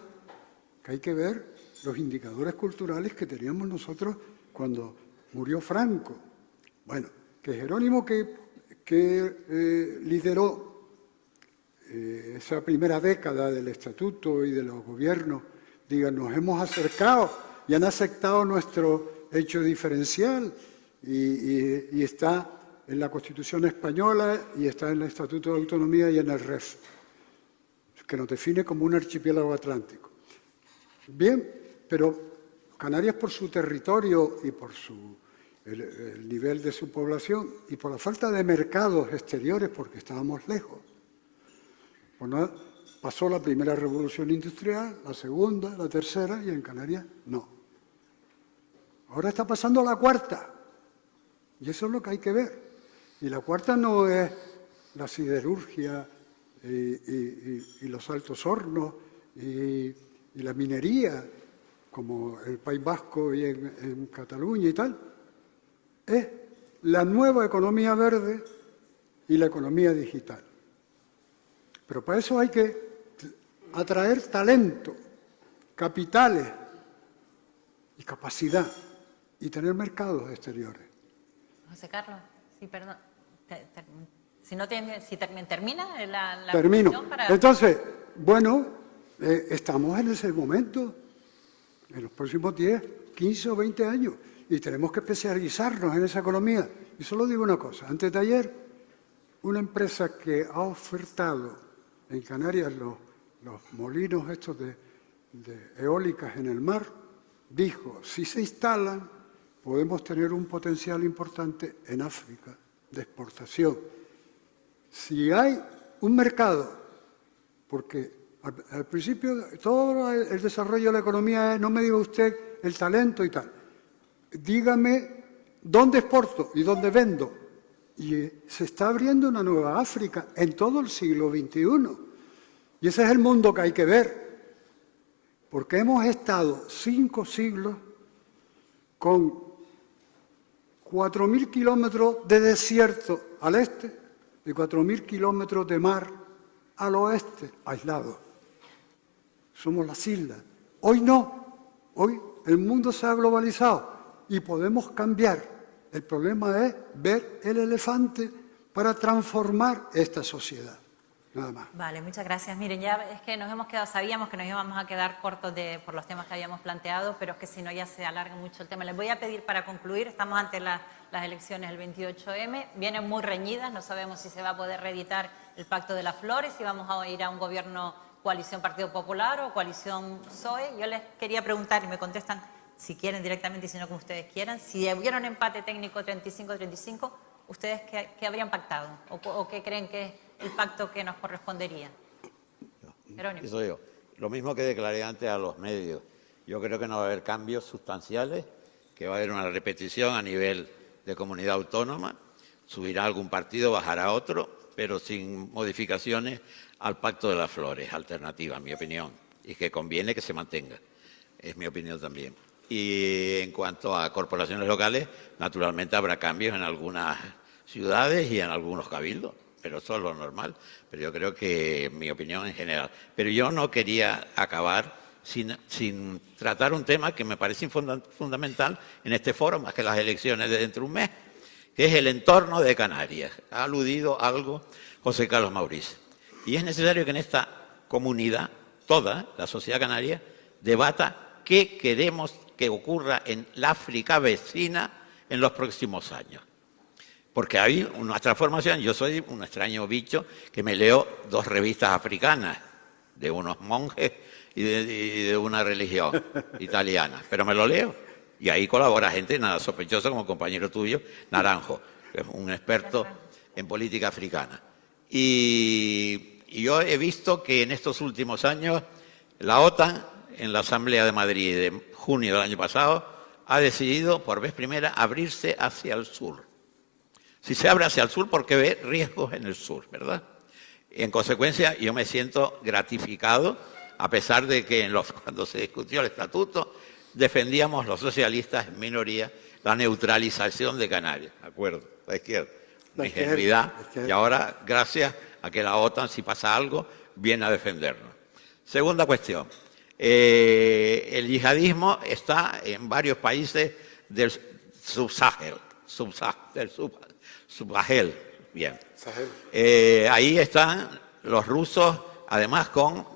que hay que ver los indicadores culturales que teníamos nosotros cuando murió Franco. Bueno, que Jerónimo que lideró esa primera década del Estatuto y de los gobiernos, digan, nos hemos acercado y han aceptado nuestro hecho diferencial y está en la Constitución española y está en el Estatuto de Autonomía y en el REF, que nos define como un archipiélago atlántico. Bien, pero Canarias por su territorio y por el nivel de su población y por la falta de mercados exteriores, porque estábamos lejos. Bueno, pasó la primera revolución industrial, la segunda, la tercera, y en Canarias no. Ahora está pasando la cuarta, y eso es lo que hay que ver. Y la cuarta no es la siderurgia y los altos hornos y la minería, como el País Vasco y en Cataluña y tal. Es la nueva economía verde y la economía digital. Pero para eso hay que atraer talento, capitales y capacidad y tener mercados exteriores. José Carlos, sí, perdón. Si termina la Termino. cuestión para... Entonces, bueno, estamos en ese momento, en los próximos 10, 15 o 20 años, y tenemos que especializarnos en esa economía. Y solo digo una cosa, antes de ayer, una empresa que ha ofertado en Canarias los molinos estos de eólicas en el mar, dijo, si se instalan, podemos tener un potencial importante en África de exportación. Si hay un mercado, porque al principio todo el desarrollo de la economía es, no me diga usted el talento y tal, dígame dónde exporto y dónde vendo. Y se está abriendo una nueva África en todo el siglo XXI. Y ese es el mundo que hay que ver, porque hemos estado 5 siglos con 4.000 kilómetros de desierto al este y 4.000 kilómetros de mar al oeste, aislados. Somos las islas. Hoy no. Hoy el mundo se ha globalizado y podemos cambiar. El problema es ver el elefante para transformar esta sociedad. Nada más. Vale, muchas gracias. Miren, ya es que nos hemos quedado, sabíamos que nos íbamos a quedar cortos por los temas que habíamos planteado, pero es que si no ya se alarga mucho el tema. Les voy a pedir para concluir, estamos ante las elecciones del 28M, vienen muy reñidas, no sabemos si se va a poder reeditar el Pacto de las Flores, si vamos a ir a un gobierno coalición Partido Popular o coalición PSOE. Yo les quería preguntar y me contestan si quieren directamente y si no como ustedes quieran. Si hubiera un empate técnico 35-35, ¿ustedes qué habrían pactado? ¿O qué creen que es el pacto que nos correspondería? Jerónimo. Eso yo. Lo mismo que declaré antes a los medios. Yo creo que no va a haber cambios sustanciales, que va a haber una repetición a nivel de comunidad autónoma. Subirá algún partido, bajará otro, pero sin modificaciones al Pacto de las Flores, alternativa, en mi opinión, y que conviene que se mantenga. Es mi opinión también. Y en cuanto a corporaciones locales, naturalmente habrá cambios en algunas ciudades y en algunos cabildos, pero eso es lo normal. Pero yo creo que, en mi opinión en general. Pero yo no quería acabar sin tratar un tema que me parece fundamental en este foro, más que las elecciones de dentro de un mes, que es el entorno de Canarias. Ha aludido algo José Carlos Mauricio. Y es necesario que en esta comunidad, toda la sociedad canaria, debata qué queremos que ocurra en la África vecina en los próximos años. Porque hay una transformación. Yo soy un extraño bicho que me leo 2 revistas africanas de unos monjes y de una religión italiana, pero me lo leo. Y ahí colabora gente nada sospechosa como el compañero tuyo, Naranjo, que es un experto en política africana. Y yo he visto que en estos últimos años la OTAN, en la Asamblea de Madrid de junio del año pasado, ha decidido por vez primera abrirse hacia el sur. Si se abre hacia el sur, porque ve riesgos en el sur, ¿verdad? Y en consecuencia, yo me siento gratificado, a pesar de que cuando se discutió el estatuto, defendíamos los socialistas en minoría la neutralización de Canarias, ¿de acuerdo? La izquierda. La ingenuidad. Y ahora, gracias a que la OTAN, si pasa algo, viene a defendernos. Segunda cuestión. El yihadismo está en varios países del subsahel. Subsahel, bien. Ahí están los rusos, además con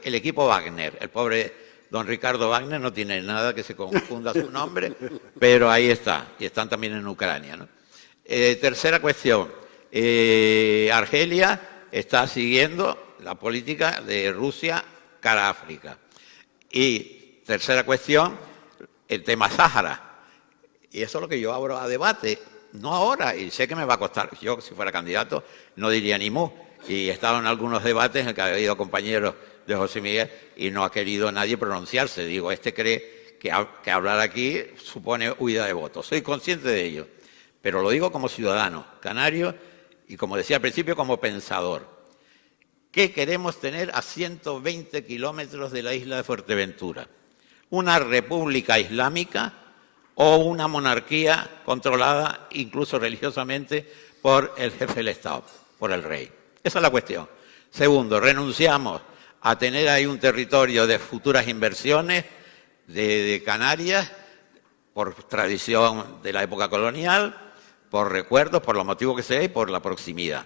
el equipo Wagner. El pobre don Ricardo Wagner no tiene nada que se confunda su nombre, pero ahí está. Y están también en Ucrania, ¿no? Tercera cuestión. Argelia está siguiendo la política de Rusia cara a África. Y tercera cuestión, el tema Sáhara. Y eso es lo que yo abro a debate. No ahora, y sé que me va a costar. Yo, si fuera candidato, no diría ni mu. Y he estado en algunos debates en el que ha habido compañeros de José Miguel y no ha querido nadie pronunciarse. Digo, cree que hablar aquí supone huida de votos. Soy consciente de ello. pero lo digo como ciudadano canario y, como decía al principio, como pensador. ¿Qué queremos tener a 120 kilómetros de la isla de Fuerteventura? ¿Una república islámica o una monarquía controlada incluso religiosamente por el jefe del Estado, por el rey? Esa es la cuestión. Segundo, renunciamos a tener ahí un territorio de futuras inversiones de Canarias por tradición de la época colonial, por recuerdos, por los motivos que sea y por la proximidad.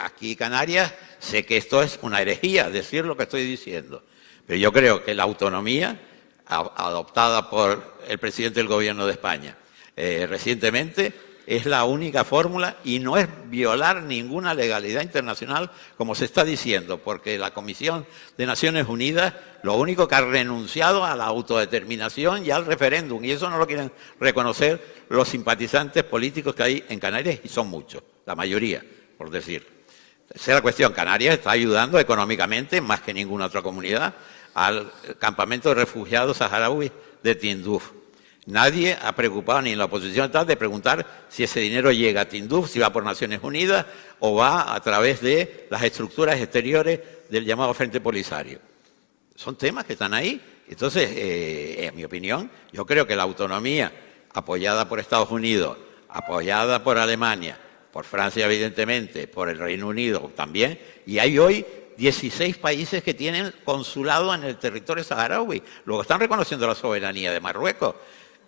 Aquí Canarias, sé que esto es una herejía, decir lo que estoy diciendo, pero yo creo que la autonomía adoptada por el presidente del Gobierno de España recientemente es la única fórmula y no es violar ninguna legalidad internacional como se está diciendo, porque la Comisión de Naciones Unidas lo único que ha renunciado a la autodeterminación y al referéndum, y eso no lo quieren reconocer los simpatizantes políticos que hay en Canarias, y son muchos, la mayoría, por decir. Esa es la cuestión. Canarias está ayudando económicamente, más que ninguna otra comunidad, al campamento de refugiados saharauis de Tinduf. Nadie ha preocupado, ni en la oposición tal, de preguntar si ese dinero llega a Tinduf, si va por Naciones Unidas o va a través de las estructuras exteriores del llamado Frente Polisario. Son temas que están ahí. Entonces, en mi opinión, yo creo que la autonomía apoyada por Estados Unidos, apoyada por Alemania, por Francia evidentemente, por el Reino Unido también, y hay hoy 16 países que tienen consulado en el territorio saharaui. Luego están reconociendo la soberanía de Marruecos.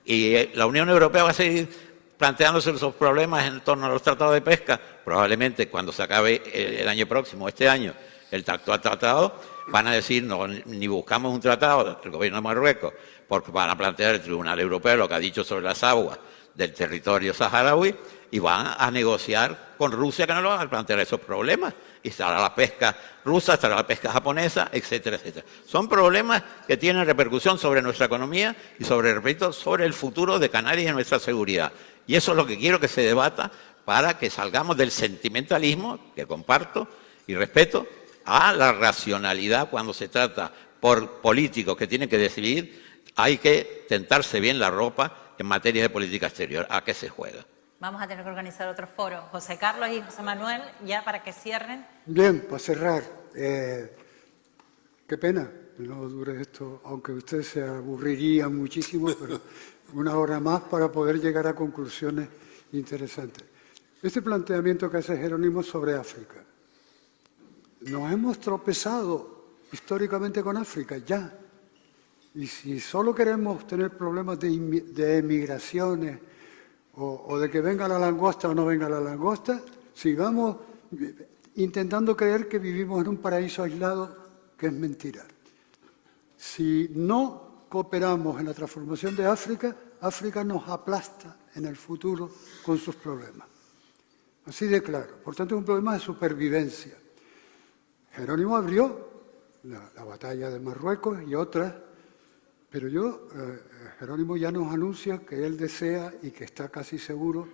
Y la Unión Europea va a seguir planteándose esos problemas en torno a los tratados de pesca. Probablemente cuando se acabe el año próximo, este año, el tratado, van a decir, no, ni buscamos un tratado, el gobierno de Marruecos, porque van a plantear el Tribunal Europeo lo que ha dicho sobre las aguas del territorio saharaui y van a negociar con Rusia, que no lo van a plantear esos problemas. Y estará la pesca rusa, estará la pesca japonesa, etcétera, etcétera. Son problemas que tienen repercusión sobre nuestra economía y sobre, repito, sobre el futuro de Canarias y nuestra seguridad. Y eso es lo que quiero que se debata para que salgamos del sentimentalismo, que comparto y respeto, a la racionalidad cuando se trata por políticos que tienen que decidir. Hay que tentarse bien la ropa en materia de política exterior. ¿A qué se juega? Vamos a tener que organizar otro foro. José Carlos y José Manuel, ya para que cierren. Bien, para cerrar, qué pena que no dure esto, aunque usted se aburriría muchísimo, pero una hora más para poder llegar a conclusiones interesantes. Este planteamiento que hace Jerónimo sobre África. Nos hemos tropezado históricamente con África, ya. Y si solo queremos tener problemas de emigraciones, o de que venga la langosta o no venga la langosta, sigamos intentando creer que vivimos en un paraíso aislado, que es mentira. Si no cooperamos en la transformación de África, África nos aplasta en el futuro con sus problemas. Así de claro. Por tanto, es un problema de supervivencia. Jerónimo abrió la batalla de Marruecos y otras, pero Jerónimo ya nos anuncia que él desea y que está casi seguro,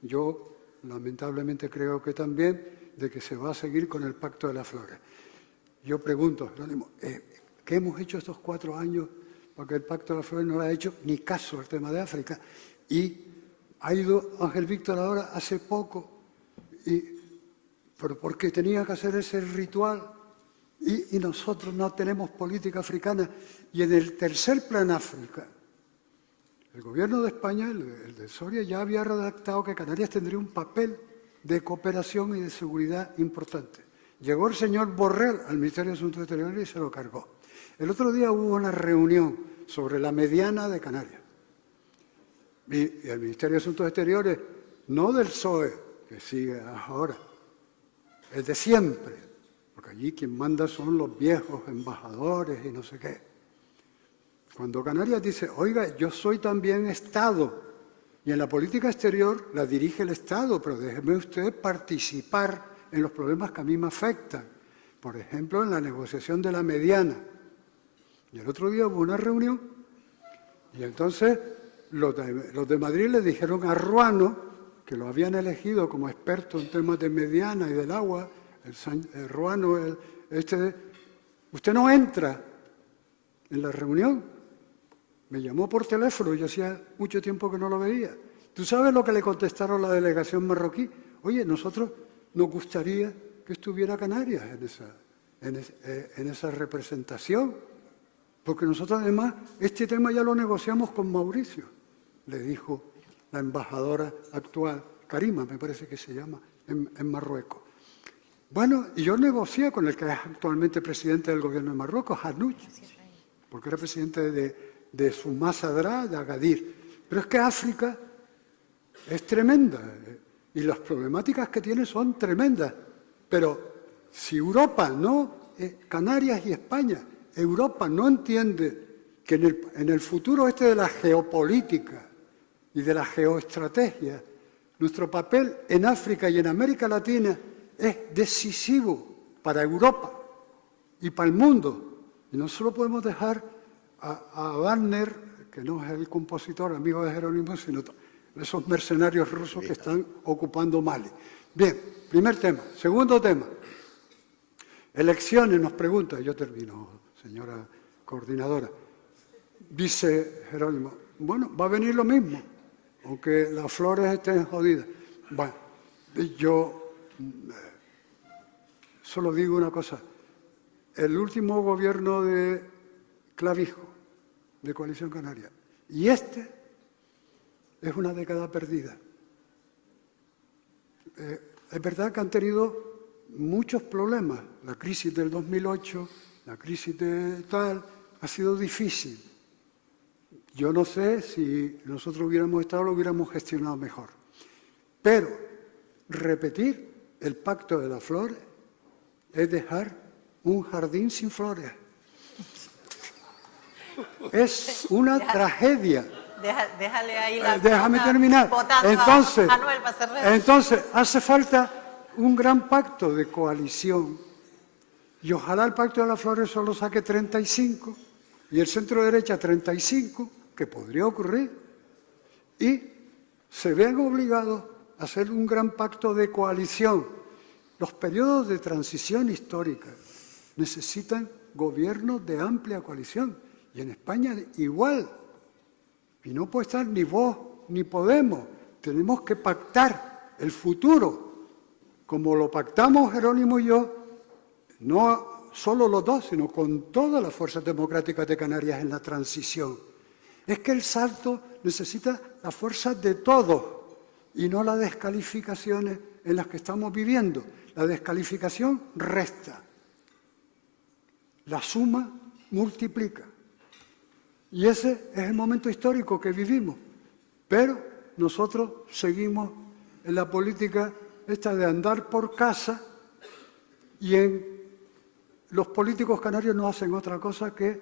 yo lamentablemente creo que también, de que se va a seguir con el Pacto de las Flores. Yo pregunto, Jerónimo, ¿qué hemos hecho estos 4 años? Porque el Pacto de las Flores no le ha hecho ni caso al tema de África. Y ha ido Ángel Víctor ahora hace poco, pero porque tenía que hacer ese ritual y nosotros no tenemos política africana. Y en el tercer plan África, el gobierno de España, el de Soria, ya había redactado que Canarias tendría un papel de cooperación y de seguridad importante. Llegó el señor Borrell al Ministerio de Asuntos Exteriores y se lo cargó. El otro día hubo una reunión sobre la mediana de Canarias. Y el Ministerio de Asuntos Exteriores, no del PSOE, que sigue ahora, el de siempre, porque allí quien manda son los viejos embajadores y no sé qué. Cuando Canarias dice, oiga, yo soy también Estado, y en la política exterior la dirige el Estado, pero déjeme usted participar en los problemas que a mí me afectan. Por ejemplo, en la negociación de la mediana. Y el otro día hubo una reunión, y entonces los de Madrid le dijeron a Ruano, que lo habían elegido como experto en temas de mediana y del agua, el Ruano, usted no entra en la reunión. Me llamó por teléfono, yo hacía mucho tiempo que no lo veía. ¿Tú sabes lo que le contestaron la delegación marroquí? Oye, nosotros nos gustaría que estuviera Canarias en esa representación, porque nosotros además este tema ya lo negociamos con Mauricio, le dijo la embajadora actual, Karima me parece que se llama, en Marruecos. Bueno, y yo negocié con el que es actualmente presidente del gobierno de Marruecos, Hanouch, porque era presidente de Sumasadra, de Agadir. Pero es que África es tremenda y las problemáticas que tiene son tremendas. Pero si Europa no, Canarias y España, Europa no entiende que en el futuro este de la geopolítica y de la geoestrategia, nuestro papel en África y en América Latina es decisivo para Europa y para el mundo. Y no solo podemos dejar a Wagner, que no es el compositor, amigo de Jerónimo, sino esos mercenarios rusos que están ocupando Mali. Bien, primer tema. Segundo tema. Elecciones, nos pregunta, yo termino, señora coordinadora. Dice Jerónimo, bueno, va a venir lo mismo, aunque las flores estén jodidas. Bueno, yo solo digo una cosa. El último gobierno de Clavijo, de Coalición Canaria, y este es una década perdida. Es verdad que han tenido muchos problemas. La crisis del 2008, la crisis de tal, ha sido difícil. Yo no sé si nosotros hubiéramos estado, lo hubiéramos gestionado mejor. Pero repetir el pacto de las flores es dejar un jardín sin flores. Es una tragedia. Déjale ahí la... Déjame terminar. Entonces, hace falta un gran pacto de coalición. Y ojalá el pacto de las flores solo saque 35 y el centro derecha 35, que podría ocurrir, y se vean obligados a hacer un gran pacto de coalición. Los periodos de transición histórica necesitan gobiernos de amplia coalición. Y en España igual. Y no puede estar ni vos ni Podemos. Tenemos que pactar el futuro, como lo pactamos Jerónimo y yo, no solo los dos, sino con todas las fuerzas democráticas de Canarias en la transición. Es que el salto necesita la fuerza de todos y no las descalificaciones en las que estamos viviendo. La descalificación resta. La suma multiplica. Y ese es el momento histórico que vivimos. Pero nosotros seguimos en la política esta de andar por casa y los políticos canarios no hacen otra cosa que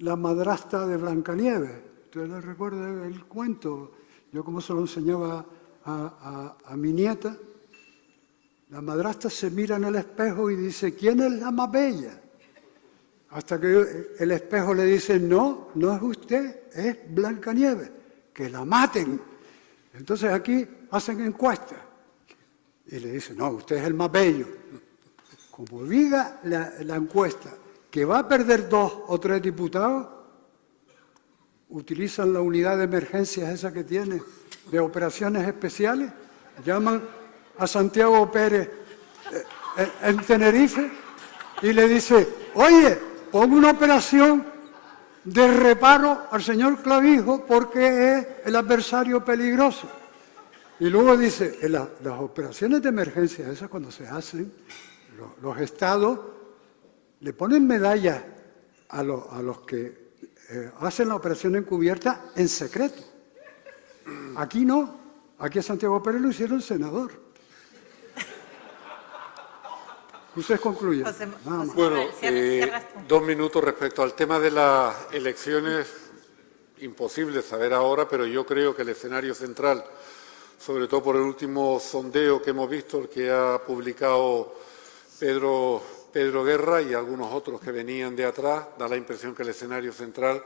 la madrastra de Blancanieves. ¿Ustedes les recuerdan el cuento? Yo como se lo enseñaba a mi nieta. La madrastra se mira en el espejo y dice, ¿quién es la más bella? Hasta que el espejo le dice, no, no es usted, es Blancanieves, que la maten. Entonces aquí hacen encuestas y le dicen, no, usted es el más bello. Como diga la encuesta que va a perder 2 o 3 diputados, utilizan la unidad de emergencias esa que tiene de operaciones especiales, llaman a Santiago Pérez en Tenerife y le dice, oye, pon una operación de reparo al señor Clavijo porque es el adversario peligroso. Y luego dice, las operaciones de emergencia, esas cuando se hacen, los estados le ponen medallas a los que hacen la operación encubierta en secreto. Aquí no, aquí a Santiago Pérez lo hicieron senador. Usted concluye. Bueno, 2 minutos respecto al tema de las elecciones. Imposible saber ahora, pero yo creo que el escenario central, sobre todo por el último sondeo que hemos visto, el que ha publicado Pedro Guerra y algunos otros que venían de atrás, da la impresión que el escenario central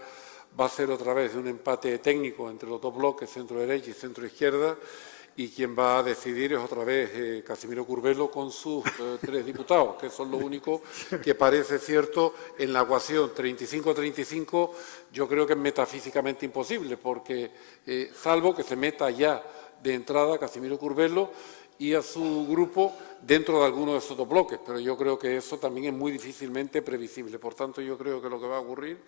va a ser otra vez un empate técnico entre los dos bloques, centro-derecha y centro-izquierda, y quien va a decidir es otra vez Casimiro Curvelo con sus 3 diputados, que son lo único que parece cierto en la ecuación 35-35. Yo creo que es metafísicamente imposible, porque salvo que se meta ya de entrada Casimiro Curvelo y a su grupo dentro de alguno de esos 2 bloques, pero yo creo que eso también es muy difícilmente previsible. Por tanto, yo creo que lo que va a ocurrir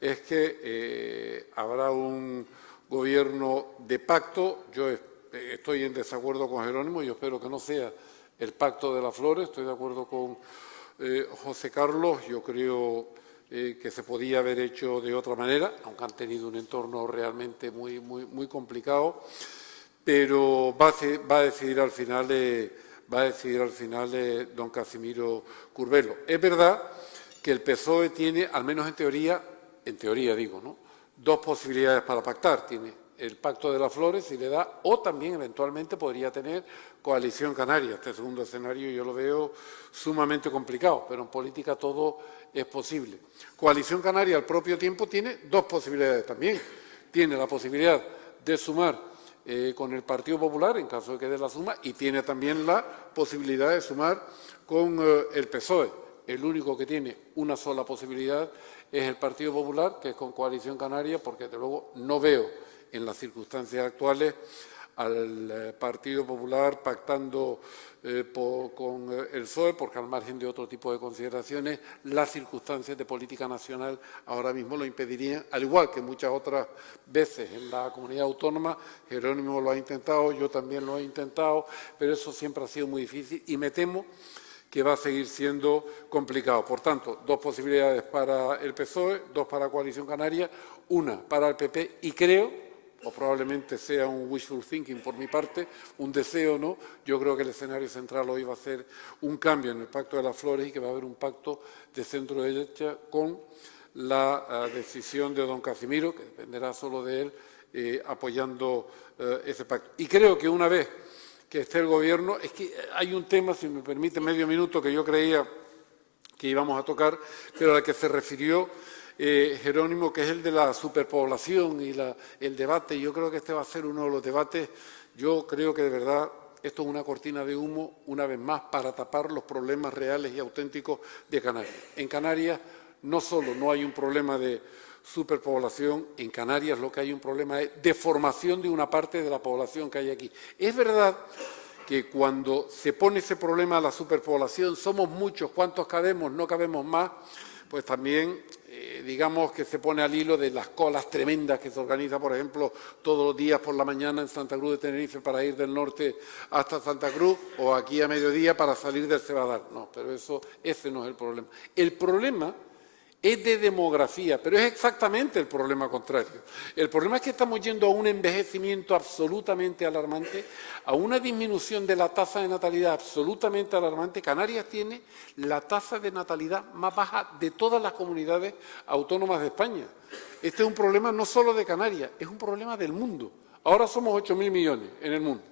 es que habrá un gobierno de pacto. Yo estoy en desacuerdo con Jerónimo, yo espero que no sea el pacto de las flores, estoy de acuerdo con José Carlos, yo creo que se podía haber hecho de otra manera, aunque han tenido un entorno realmente muy complicado, pero va a decidir al final don Casimiro Curvelo. Es verdad que el PSOE tiene, al menos en teoría digo, ¿no?, 2 posibilidades para pactar. Tiene el Pacto de las Flores, si le da, o también eventualmente podría tener Coalición Canaria. Este segundo escenario yo lo veo sumamente complicado, pero en política todo es posible. Coalición Canaria al propio tiempo tiene 2 posibilidades también. Tiene la posibilidad de sumar con el Partido Popular, en caso de que dé la suma, y tiene también la posibilidad de sumar con el PSOE. El único que tiene una sola posibilidad es el Partido Popular, que es con Coalición Canaria, porque desde luego no veo en las circunstancias actuales al Partido Popular pactando con el PSOE, porque al margen de otro tipo de consideraciones, las circunstancias de política nacional ahora mismo lo impedirían, al igual que muchas otras veces en la comunidad autónoma. Jerónimo lo ha intentado, yo también lo he intentado, pero eso siempre ha sido muy difícil y me temo que va a seguir siendo complicado. Por tanto, 2 posibilidades para el PSOE, 2 para Coalición Canaria, 1 para el PP, y creo, o probablemente sea un wishful thinking por mi parte, un deseo, ¿no? Yo creo que el escenario central hoy va a ser un cambio en el Pacto de las Flores y que va a haber un pacto de centro-derecha con la decisión de don Casimiro, que dependerá solo de él, apoyando ese pacto. Y creo que una vez que esté el Gobierno, es que hay un tema, si me permite medio minuto, que yo creía que íbamos a tocar, pero al que se refirió Jerónimo, que es el de la superpoblación y el debate. Yo creo que este va a ser uno de los debates. Yo creo que de verdad esto es una cortina de humo, una vez más, para tapar los problemas reales y auténticos de Canarias. En Canarias no solo no hay un problema de superpoblación, en Canarias lo que hay un problema es de formación de una parte de la población que hay aquí. Es verdad que cuando se pone ese problema de la superpoblación, somos muchos, ¿cuántos cabemos? No cabemos más, pues también digamos que se pone al hilo de las colas tremendas que se organizan, por ejemplo, todos los días por la mañana en Santa Cruz de Tenerife para ir del norte hasta Santa Cruz, o aquí a mediodía para salir del Cebadal. No, pero ese no es el problema. El problema es de demografía, pero es exactamente el problema contrario. El problema es que estamos yendo a un envejecimiento absolutamente alarmante, a una disminución de la tasa de natalidad absolutamente alarmante. Canarias tiene la tasa de natalidad más baja de todas las comunidades autónomas de España. Este es un problema no solo de Canarias, es un problema del mundo. Ahora somos 8.000 millones en el mundo.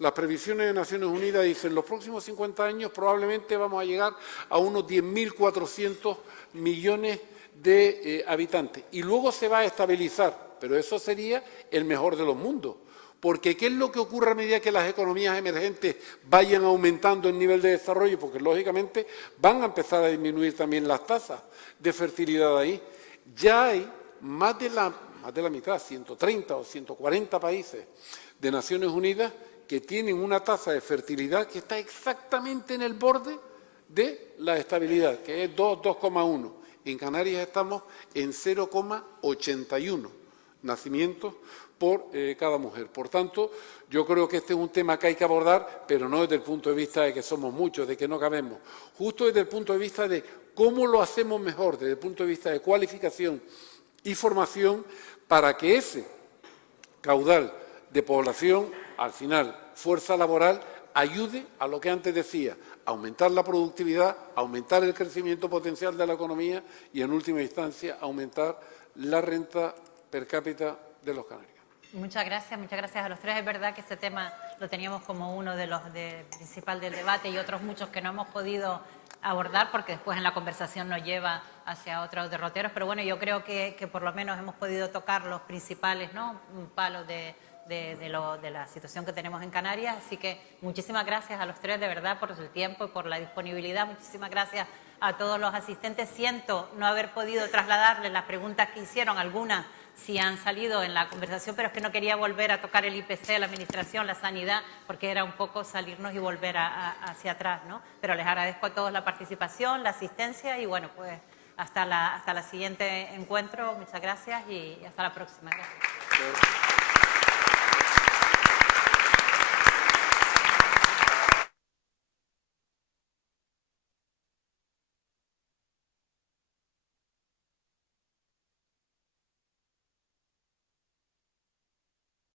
Las previsiones de Naciones Unidas dicen que en los próximos 50 años probablemente vamos a llegar a unos 10.400 millones de habitantes. Y luego se va a estabilizar, pero eso sería el mejor de los mundos. Porque ¿qué es lo que ocurre a medida que las economías emergentes vayan aumentando el nivel de desarrollo? Porque lógicamente van a empezar a disminuir también las tasas de fertilidad ahí. Ya hay más de la mitad, 130 o 140 países de Naciones Unidas que tienen una tasa de fertilidad que está exactamente en el borde de la estabilidad, que es 2,1. En Canarias estamos en 0,81 nacimientos por cada mujer. Por tanto, yo creo que este es un tema que hay que abordar, pero no desde el punto de vista de que somos muchos, de que no cabemos, justo desde el punto de vista de cómo lo hacemos mejor, desde el punto de vista de cualificación y formación, para que ese caudal de población, al final, fuerza laboral, ayude a lo que antes decía, aumentar la productividad, aumentar el crecimiento potencial de la economía y, en última instancia, aumentar la renta per cápita de los canarios. Muchas gracias a los tres. Es verdad que ese tema lo teníamos como uno de los principal del debate y otros muchos que no hemos podido abordar porque después en la conversación nos lleva hacia otros derroteros. Pero bueno, yo creo que por lo menos hemos podido tocar los principales, ¿no?, palos de de la situación que tenemos en Canarias. Así que muchísimas gracias a los tres, de verdad, por el tiempo y por la disponibilidad. Muchísimas gracias a todos los asistentes. Siento no haber podido trasladarles las preguntas que hicieron, algunas sí han salido en la conversación, pero es que no quería volver a tocar el IPC, la administración, la sanidad, porque era un poco salirnos y volver hacia atrás, ¿no? Pero les agradezco a todos la participación, la asistencia y bueno, pues hasta la siguiente encuentro. Muchas gracias y hasta la próxima. Gracias.